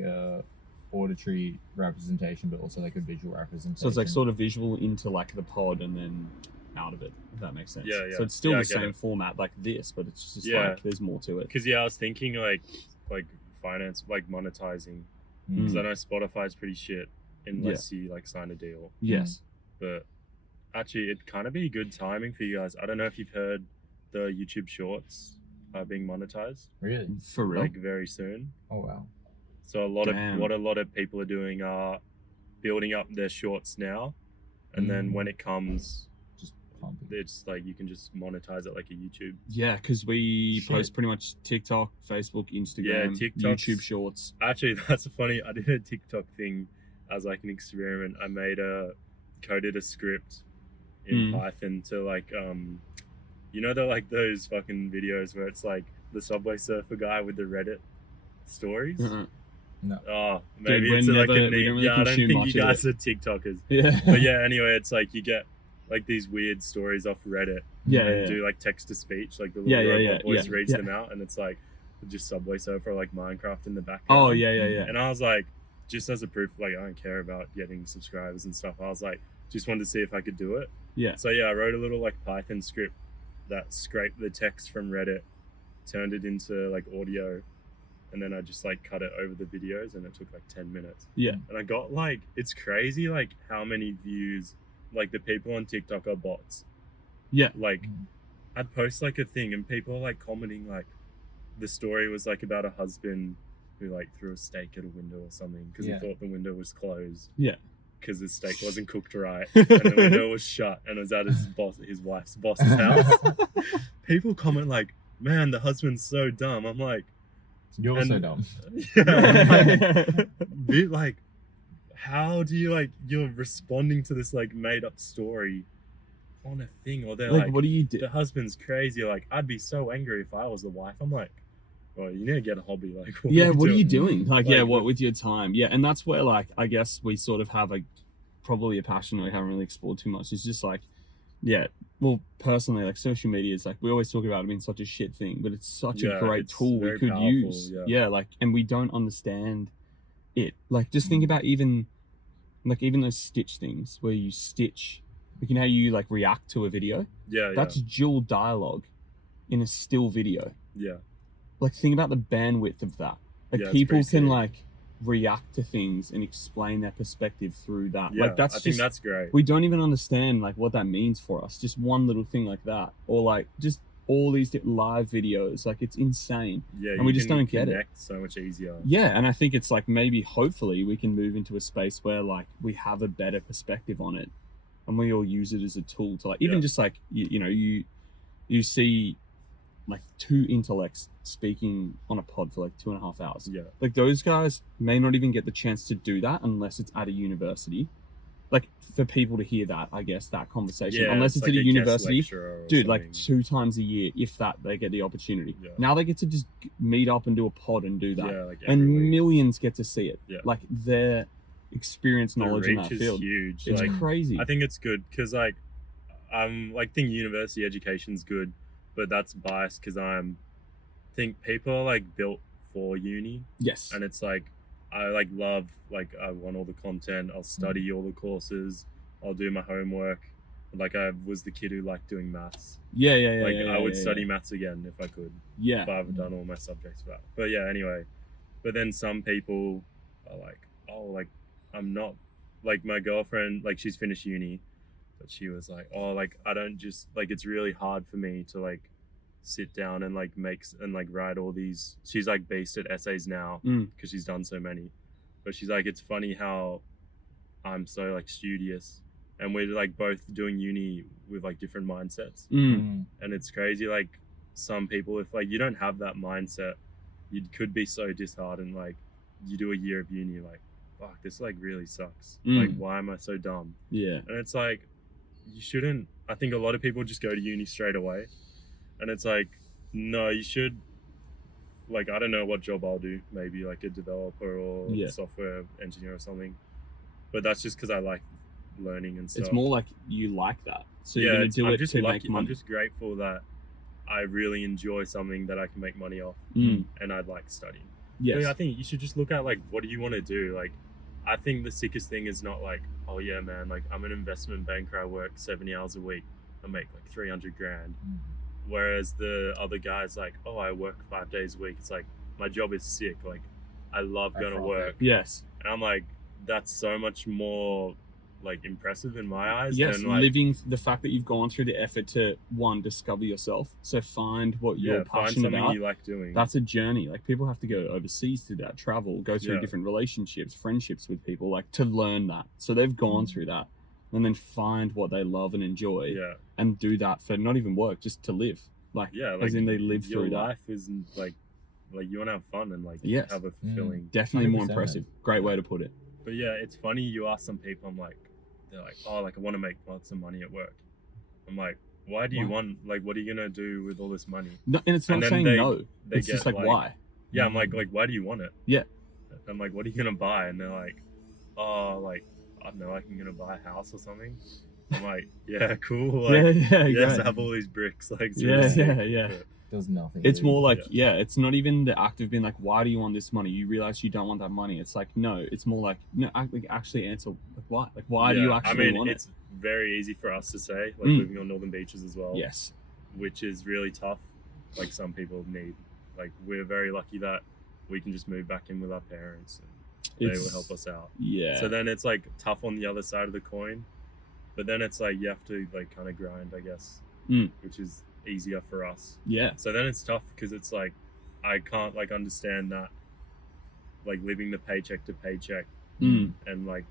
auditory representation, but also like a visual representation. So it's like sort of visual into like the pod and then out of it, if that makes sense. Yeah, yeah. So it's still Yeah, I the get same it. format like this, but it's just Yeah. like there's more to it. Because I was thinking like finance, like monetizing. Mm. Because I know Spotify's pretty shit unless you like sign a deal. Yes. But actually, it'd kind of be good timing for you guys. I don't know if you've heard the YouTube Shorts are being monetized Really? For real. like very soon. Oh wow. So Damn. what a lot of people are doing are building up their shorts now, and then when it comes, Just pumping. it's like you can just monetize it like a YouTube. Yeah, because we Shit. post pretty much TikTok, Facebook, Instagram, TikTok's- YouTube Shorts. Actually, that's funny. I did a TikTok thing as like an experiment. I coded a script in Python to like you know like those fucking videos where it's like the Subway Surfer guy with the Reddit stories. Uh-uh. No. Oh, maybe we're it's like never- a we don't meme. really Yeah, I don't consume think much you of guys are TikTokers. Yeah. But yeah, anyway, it's like you get like these weird stories off Reddit. Yeah, and yeah. do like text to speech, like the Yeah, little yeah, robot voice yeah, reads yeah. them out, and it's like just Subway Surfer, like Minecraft in the background. Oh, yeah. And I was like, just as a proof, like I don't care about getting subscribers and stuff. I was like, just wanted to see if I could do it. Yeah. So yeah, I wrote a little like Python script that scraped the text from Reddit, turned it into like audio, and then I just like cut it over the videos, and it took like 10 minutes. Yeah. And I got like, it's crazy like how many views, like the people on TikTok are bots. Yeah. Like I'd post like a thing and people are like commenting like the story was like about a husband who like threw a steak at a window or something because Yeah. he thought the window was closed. Yeah. Because the steak wasn't cooked right and the window was shut and it was at his wife's boss's house. People comment like, man, the husband's so dumb. I'm like, You're And- so dumb. Bit like, how do you like, you're responding to this like made up story on a thing, or they're Like, like, what do you do? the husband's crazy. Like, I'd be so angry if I was the wife. I'm like, well, you need to get a hobby. Like, What are you doing? Like, Like, what with your time? Yeah, and that's where, like, I guess we sort of have probably a passion we haven't really explored too much. It's just like, well, personally, like, social media is like, we always talk about it being such a shit thing, but it's such a Yeah, great it's tool we very could powerful, use. yeah. Like, and we don't understand it. Like, just think about even those stitch things where you stitch, like, you know how you like react to a video? Yeah, That's dual dialogue in a still video. yeah. Like, think about the bandwidth of that. Like, Yeah, it's people pretty can sick. like react to things and explain their perspective through that. Yeah, Like, that's I think just, that's great. we don't even understand like what that means for us. Just one little thing like that, or like just all these live videos. Like, it's insane. Yeah, and you we just can don't get it. connect so much easier. Yeah, and I think it's like maybe hopefully we can move into a space where like we have a better perspective on it, and we all use it as a tool to like even Yeah. just like you know you see like 2 intellects speaking on a pod for like 2.5 hours. Yeah. Like those guys may not even get the chance to do that unless it's at a university. Like for people to hear that, I guess, that conversation, Yeah, unless it's like at a guest university, lecturer or dude, like something. 2 times a year, if that, they get the opportunity. Yeah. Now they get to just meet up and do a pod and do that. Yeah, like And every week. millions get to see it. Yeah. Like their experience, The knowledge in reach that is field. huge. It's like, crazy. I think it's good because like think university education's good, but that's biased because think people are like built for uni, Yes. and it's like I like love like I want all the content. I'll study all the courses. I'll do my homework. Like I was the kid who liked doing maths. Yeah. Like yeah, I would yeah, study yeah. maths again if I could. Yeah. But I've done all my subjects for that. But yeah, anyway. But then some people are like, oh, like I'm not like my girlfriend. Like she's finished uni, but she was like, oh, like I don't just like it's really hard for me to like sit down and like write all these. She's like based at essays now because she's done so many. But she's like, it's funny how I'm so like studious, and we're like both doing uni with like different mindsets, and it's crazy. Like some people, if like you don't have that mindset, you could be so disheartened. Like you do a year of uni, like fuck, this like really sucks. Like why am I so dumb? Yeah. And it's like you shouldn't. I think a lot of people just go to uni straight away, and it's like no, you should. Like I don't know what job I'll do, maybe like a developer or software engineer or something, but that's just because I like learning and stuff. It's more like you like that, so you're yeah, gonna do I'm it just to lucky. make money. I'm just grateful that I really enjoy something that I can make money off, Mm. and I'd like studying. Yes. But I think you should just look at like what do you want to do. Like I think the sickest thing is not like, oh yeah man, like I'm an investment banker, I work 70 hours a week, I make like 300 grand. Whereas the other guys like, oh, I work 5 days a week. It's like my job is sick. Like I love going to work. Yes. And I'm like, that's so much more like impressive in my eyes. Yes, than, like, living the fact that you've gone through the effort to discover yourself. So find what you're find passionate something about. you like doing. That's a journey. Like people have to go overseas to do that, travel, go through Yeah. different relationships, friendships with people, like to learn that. So they've gone through that, and then find what they love and enjoy, yeah, and do that for not even work, just to live. Like, yeah. Like as in they live your through that. life is like you want to have fun and like Yes. have a fulfilling. Definitely more 100%. impressive. Great way to put it. But yeah, it's funny. You ask some people, they're like, oh, like I want to make lots of money at work. I'm like, why do you want? Like, what are you gonna do with all this money? No, and it's not And then saying they- no. They It's get just like why. Yeah, I'm like, why do you want it? Yeah. I'm like, what are you gonna buy? And they're like, oh, like I don't know, like I'm gonna buy a house or something. I'm like, yeah, cool. Like, yeah, yes, great. I have all these bricks. Like, it's Yeah, really sick. yeah. But, Does nothing. It's dude. more like, it's not even the act of being like, why do you want this money? You realize you don't want that money. It's like, no, it's more like, no, actually answer, like, why? Like, why do you yeah, actually I mean, want it's very easy for us to say, like living on northern beaches as well. it? Yes. Which is really tough. Like some people need. Like we're very lucky that we can just move back in with our parents and they will help us out. Yeah. So then it's like tough on the other side of the coin, but then it's like you have to like kind of grind, I guess, which is easier for us. Yeah. So then it's tough because it's like I can't like understand that, like living the paycheck to paycheck and like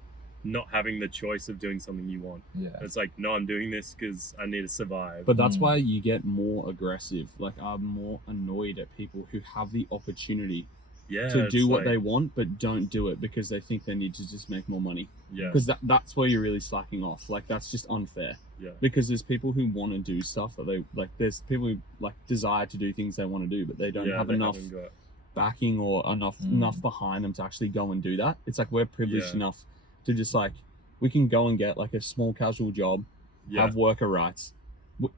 not having the choice of doing something you want. Yeah. It's like, no, I'm doing this because I need to survive. But that's why you get more aggressive. Like, I'm more annoyed at people who have the opportunity yeah, to do it's what like- they want, but don't do it because they think they need to just make more money. Yeah, Because that's where you're really slacking off. Like, that's just unfair. yeah, Because there's people who want to do stuff that they like. There's people who like desire to do things they want to do, but they don't yeah, have they enough haven't got- backing or enough behind them to actually go and do that. It's like we're privileged Yeah. enough to just like we can go and get like a small casual job, yeah, have worker rights,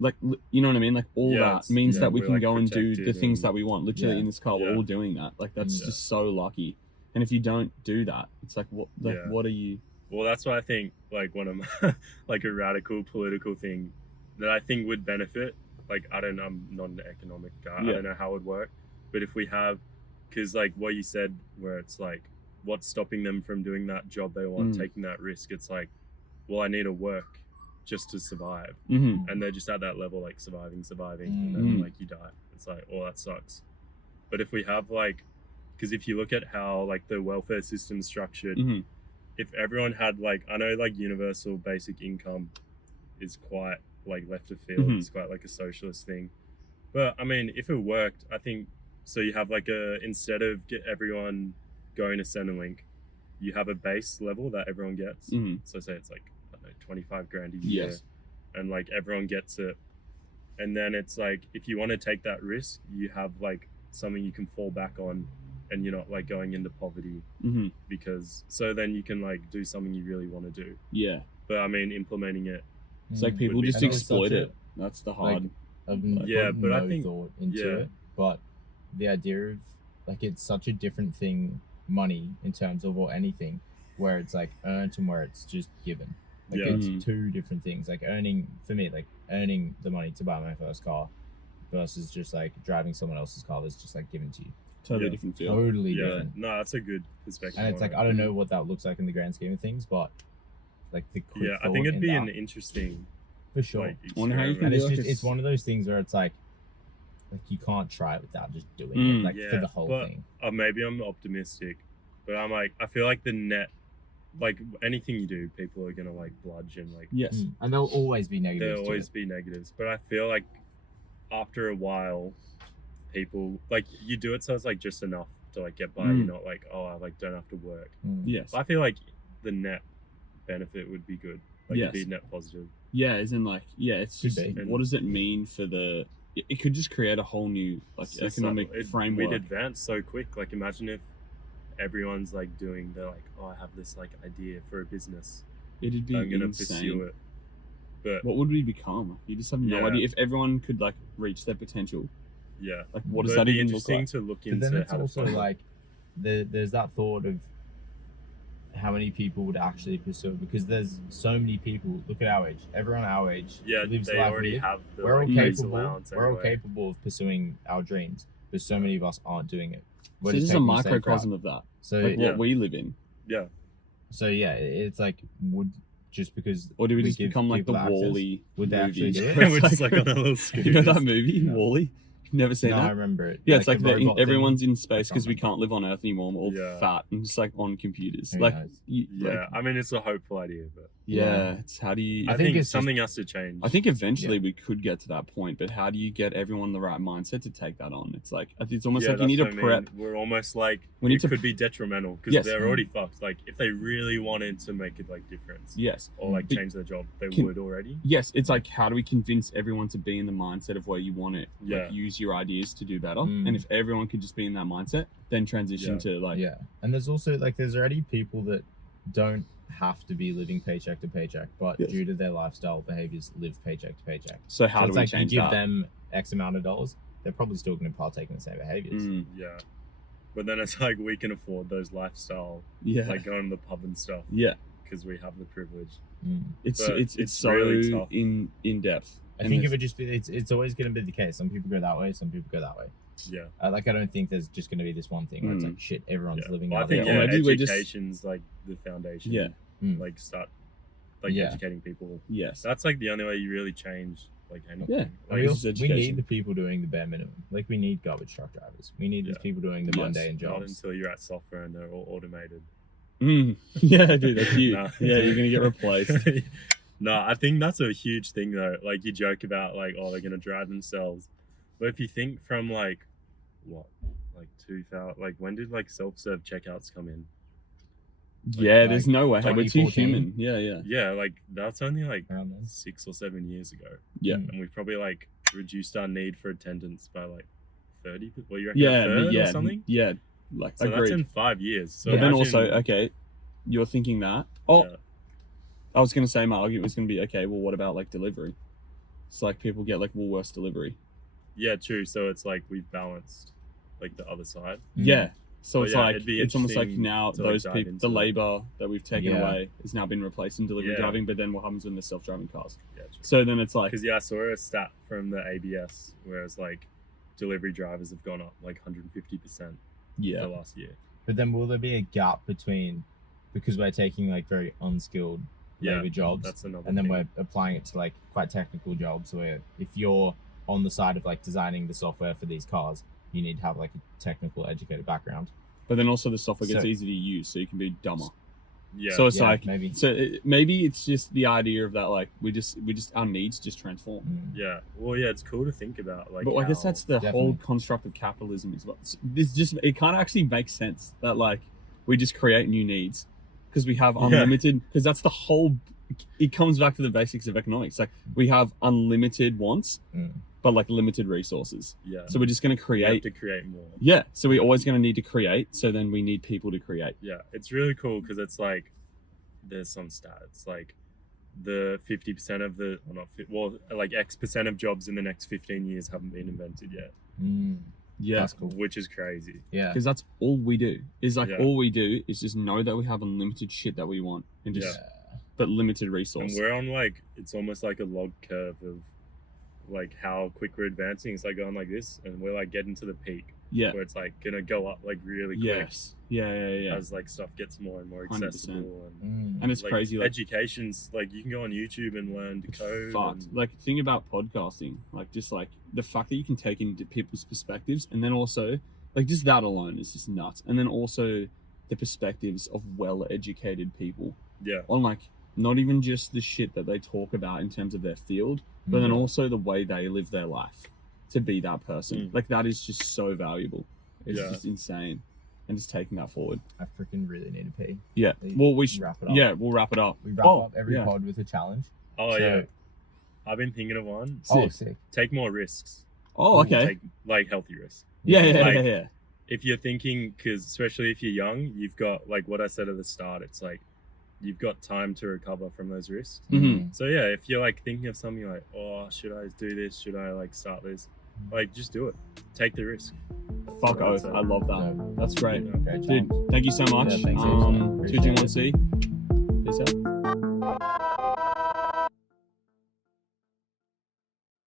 like you know what I mean. Like all Yeah, that it's- means yeah, that we we're, can like, go and do the protected things and- that we want. Literally Yeah. in this car, we're Yeah. all doing that. Like that's Yeah. just so lucky. And if you don't do that, it's like what like Yeah. what are you? Well, that's why I think like one of my like a radical political thing that I think would benefit. Like I'm not an economic guy. Yeah. I don't know how it would work, but if we have, because like what you said, where it's like, what's stopping them from doing that job they want, taking that risk? It's like, well, I need to work just to survive, and they're just at that level, like surviving, and then like you die. It's like, oh, that sucks. But if we have like, because if you look at how like the welfare system's structured. If everyone had like, I know like universal basic income is quite like left of field, it's quite like a socialist thing, But I mean, if it worked, I think so. You have like instead of get everyone going to Centrelink, you have a base level that everyone gets. Mhm. So say it's like I don't know, 25 grand a year, Yes. and like everyone gets it. And then it's like if you want to take that risk, you have like something you can fall back on, and you're not like going into poverty Mm-hmm. because so then you can like do something you really want to do. Yeah. But I mean, implementing it, It's like Mm. people Would be just I know it's exploit such a- it. That's the hard. I've Yeah, put but I no think- thought into yeah. it. But the idea of like it's such a different thing, money in terms of or anything, where it's like earned and where it's just given. Like Yeah. it's Mhm. two different things. Like earning for me, like earning the money to buy my first car, versus just like driving someone else's car that's just like given to you. Totally Yeah. different feel. Totally yeah, different. no, that's a good perspective. And it's on like it. I don't know what that looks like in the grand scheme of things, but like the quick Yeah, I thought think it'd in be that, an interesting for sure. like Wonder how you experiment. can And do it's like just a it's one of those things where it's like you can't try it without just doing Mm. it, like for Yeah, the whole but- thing. Maybe I'm optimistic, but I'm like I feel like the net, like anything you do, people are gonna like bludge and like Yes. Mm. And there'll always be negatives. there'll to always it. be negatives. But I feel like after a while, people like you do it so it's like just enough to like get by. Mm. You're not like I like don't have to work. Mm. Yes. But I feel like the net benefit would be good. Like Yes. it'd be net positive. Yeah, as in like, yeah, it's Could just be. what does it mean for the? It could just create a whole new like It's just economic like, framework. We'd advance so quick. Like imagine if everyone's like they're like, oh, I have this like idea for a business. It'd be I'm gonna insane. pursue it. But What would we become? You just have no Yeah. idea. If everyone could like reach their potential, yeah, like what But does it'd that be even look interesting like? to look But into then it's how to also fund it. like there's that thought of how many people would actually pursue it, because there's so many people. Look at our age. Everyone our age Yeah, lives they the life we already live. have the We're all like, base capable. allowance We're all anyway. capable of pursuing our dreams, but so many of us aren't doing it. We're So this just is a taking the safe route. microcosm of that, So like Yeah. what we live in. Yeah, so yeah, it's like would just because Or do we just give become like the people access, Wall-E would they actually movie? do it? Where We're it's just like on a little you know that scooters. movie, No. Wall-E? You've never seen No, I that? remember it. Yeah, it's like the robot thing. everyone's in space because we remember. can't live on Earth anymore. We're all Yeah. fat and just like on computers. Who like, knows? Yeah, like, I mean it's a hopeful idea, but yeah, it's how do you? I, think think it's something has to change. I think eventually we could get to that point, but how do you get everyone in the right mindset to take that on? It's like it's almost like you need to that's what I prep. mean. We're almost like We need it to- could be detrimental because Yes. they're already fucked. Like if they really wanted to make it like difference Yes, or like But- change their job, they Can- would already. yes. It's like how do we convince everyone to be in the mindset of where you want it? Yeah. Like use your ideas to do better. Mm. And if everyone could just be in that mindset, then transition Yeah. to like Yeah, and there's also like there's already people that don't have to be living paycheck to paycheck, but Yes. due to their lifestyle behaviors, live paycheck to paycheck. So how So do it's we like change you give that? them X amount of dollars, they're probably still going to partake in the same behaviors. Mm, Yeah, but then it's like we can afford those lifestyle, yeah, like going to the pub and stuff yeah. because we have the privilege. Mm. It's But it's it's so really tough. in depth. I And think it it's- would just be it's always going to be the case. Some people go that way, some people go that way. Yeah, Like I don't think there's just going to be this one thing where it's Mm. like shit, everyone's yeah. living Well, I out think Yeah, there. or maybe we're just- education's like the foundation. Yeah. Mm. like start like Yeah. educating people. yes, That's like the only way you really change like anything. Yeah. And Like, This is we education. need the people doing the bare minimum. Like we need garbage truck drivers. We need these Yeah. people doing the Yes. mundane not jobs. until you're at software and they're all automated. Yeah, dude, that's you. Nah. Yeah, you're gonna get replaced. No, I think that's a huge thing though. Like you joke about like, oh, they're gonna drive themselves, but if you think from like what, like 2000, like when did like self-serve checkouts come in? Yeah, like there's no way. We're too 2014. human. Yeah, yeah, Yeah, like that's only like Around then. 6 or 7 years ago, yeah. Mm. and we've probably like reduced our need for attendance by like 30. Well, you reckon Yeah, a third yeah, or something? yeah. Like So agreed. that's in 5 years. So but then imagine- also, okay, you're thinking that. Oh, Yeah. I was gonna say my argument was gonna be okay. Well, what about like delivery? It's like people get like Woolworths delivery. Yeah, true. So it's like we've balanced like the other side. Mm. Yeah. So But it's yeah, like it'd be it's almost like interesting now to, like, those dive people, the into it. labor that we've taken Yeah. away has now been replaced in delivery Yeah. driving. But then what happens when there's self-driving cars? Yeah, true. So then it's like Because yeah, I saw a stat from the ABS, whereas like delivery drivers have gone up like 150% yeah, the last year. But then will there be a gap between, because we're taking like very unskilled Yeah, labor jobs, That's another. and then thing. we're applying it to like quite technical jobs where if you're on the side of like designing the software for these cars, you need to have like a technical educated background. but then also the software gets So- easy to use, so you can be dumber. Yeah. So it's Yeah, like maybe. maybe it's just the idea of that, like we just our needs just transform. Yeah. Well, yeah, it's cool to think about. Like, But I guess how- that's the whole Definitely. construct of capitalism as well. This just it kind of actually makes sense that like we just create new needs because we have unlimited. Because that's the whole. It comes back to the basics of economics. Like we have unlimited wants, but like limited resources. Yeah. So we're just going to we have create. to create more. Yeah. So we're always going to need to create. So then we need people to create. Yeah, it's really cool because it's like there's some stats like the 50% of the or not well like X% of jobs in the next 15 years haven't been invented yet, Yeah. That's cool. which is crazy. Yeah. Because that's all we do. Is like Yeah. all we do is just know that we have unlimited shit that we want and just but limited And resources. we're on like it's almost like a log curve of like how quick we're advancing. It's like going like this, and we're like getting to the peak Yeah. where it's like gonna go up like really quick Yes. Yeah. as like stuff gets more and more 100%. accessible. And And it's like, crazy. Like education's like you can go on YouTube and learn to it's code. fucked. and- Like think about podcasting. Like just like the fact that you can take into people's perspectives, and then also like just that alone is just nuts. And then also the perspectives of well-educated people yeah. on like not even just the shit that they talk about in terms of their field, but then also the way they live their life to be that person. Like that is just so valuable. It's Yeah. just insane. And just taking that forward. I freaking really need to pee. Yeah. We Well, we should. wrap it up. Yeah, we'll wrap it up. We wrap Oh, up every yeah. pod with a challenge. Oh So- yeah. I've been thinking of one. Oh, sick. Take more risks. Oh, okay. Take like healthy risks. Yeah. Like- Yeah. If you're thinking, because especially if you're young, you've got like what I said at the start. It's like you've got time to recover from those risks. Mhm. So yeah, if you're like thinking of something like, oh, should I do this? Should I like start this? Like just do it. Take the risk. Fuck That's oath. it. I love that. No. That's great. Okay, Dude, challenge. thank you so much. Yeah, thanks, Jason. Appreciate 2G1C. Peace out.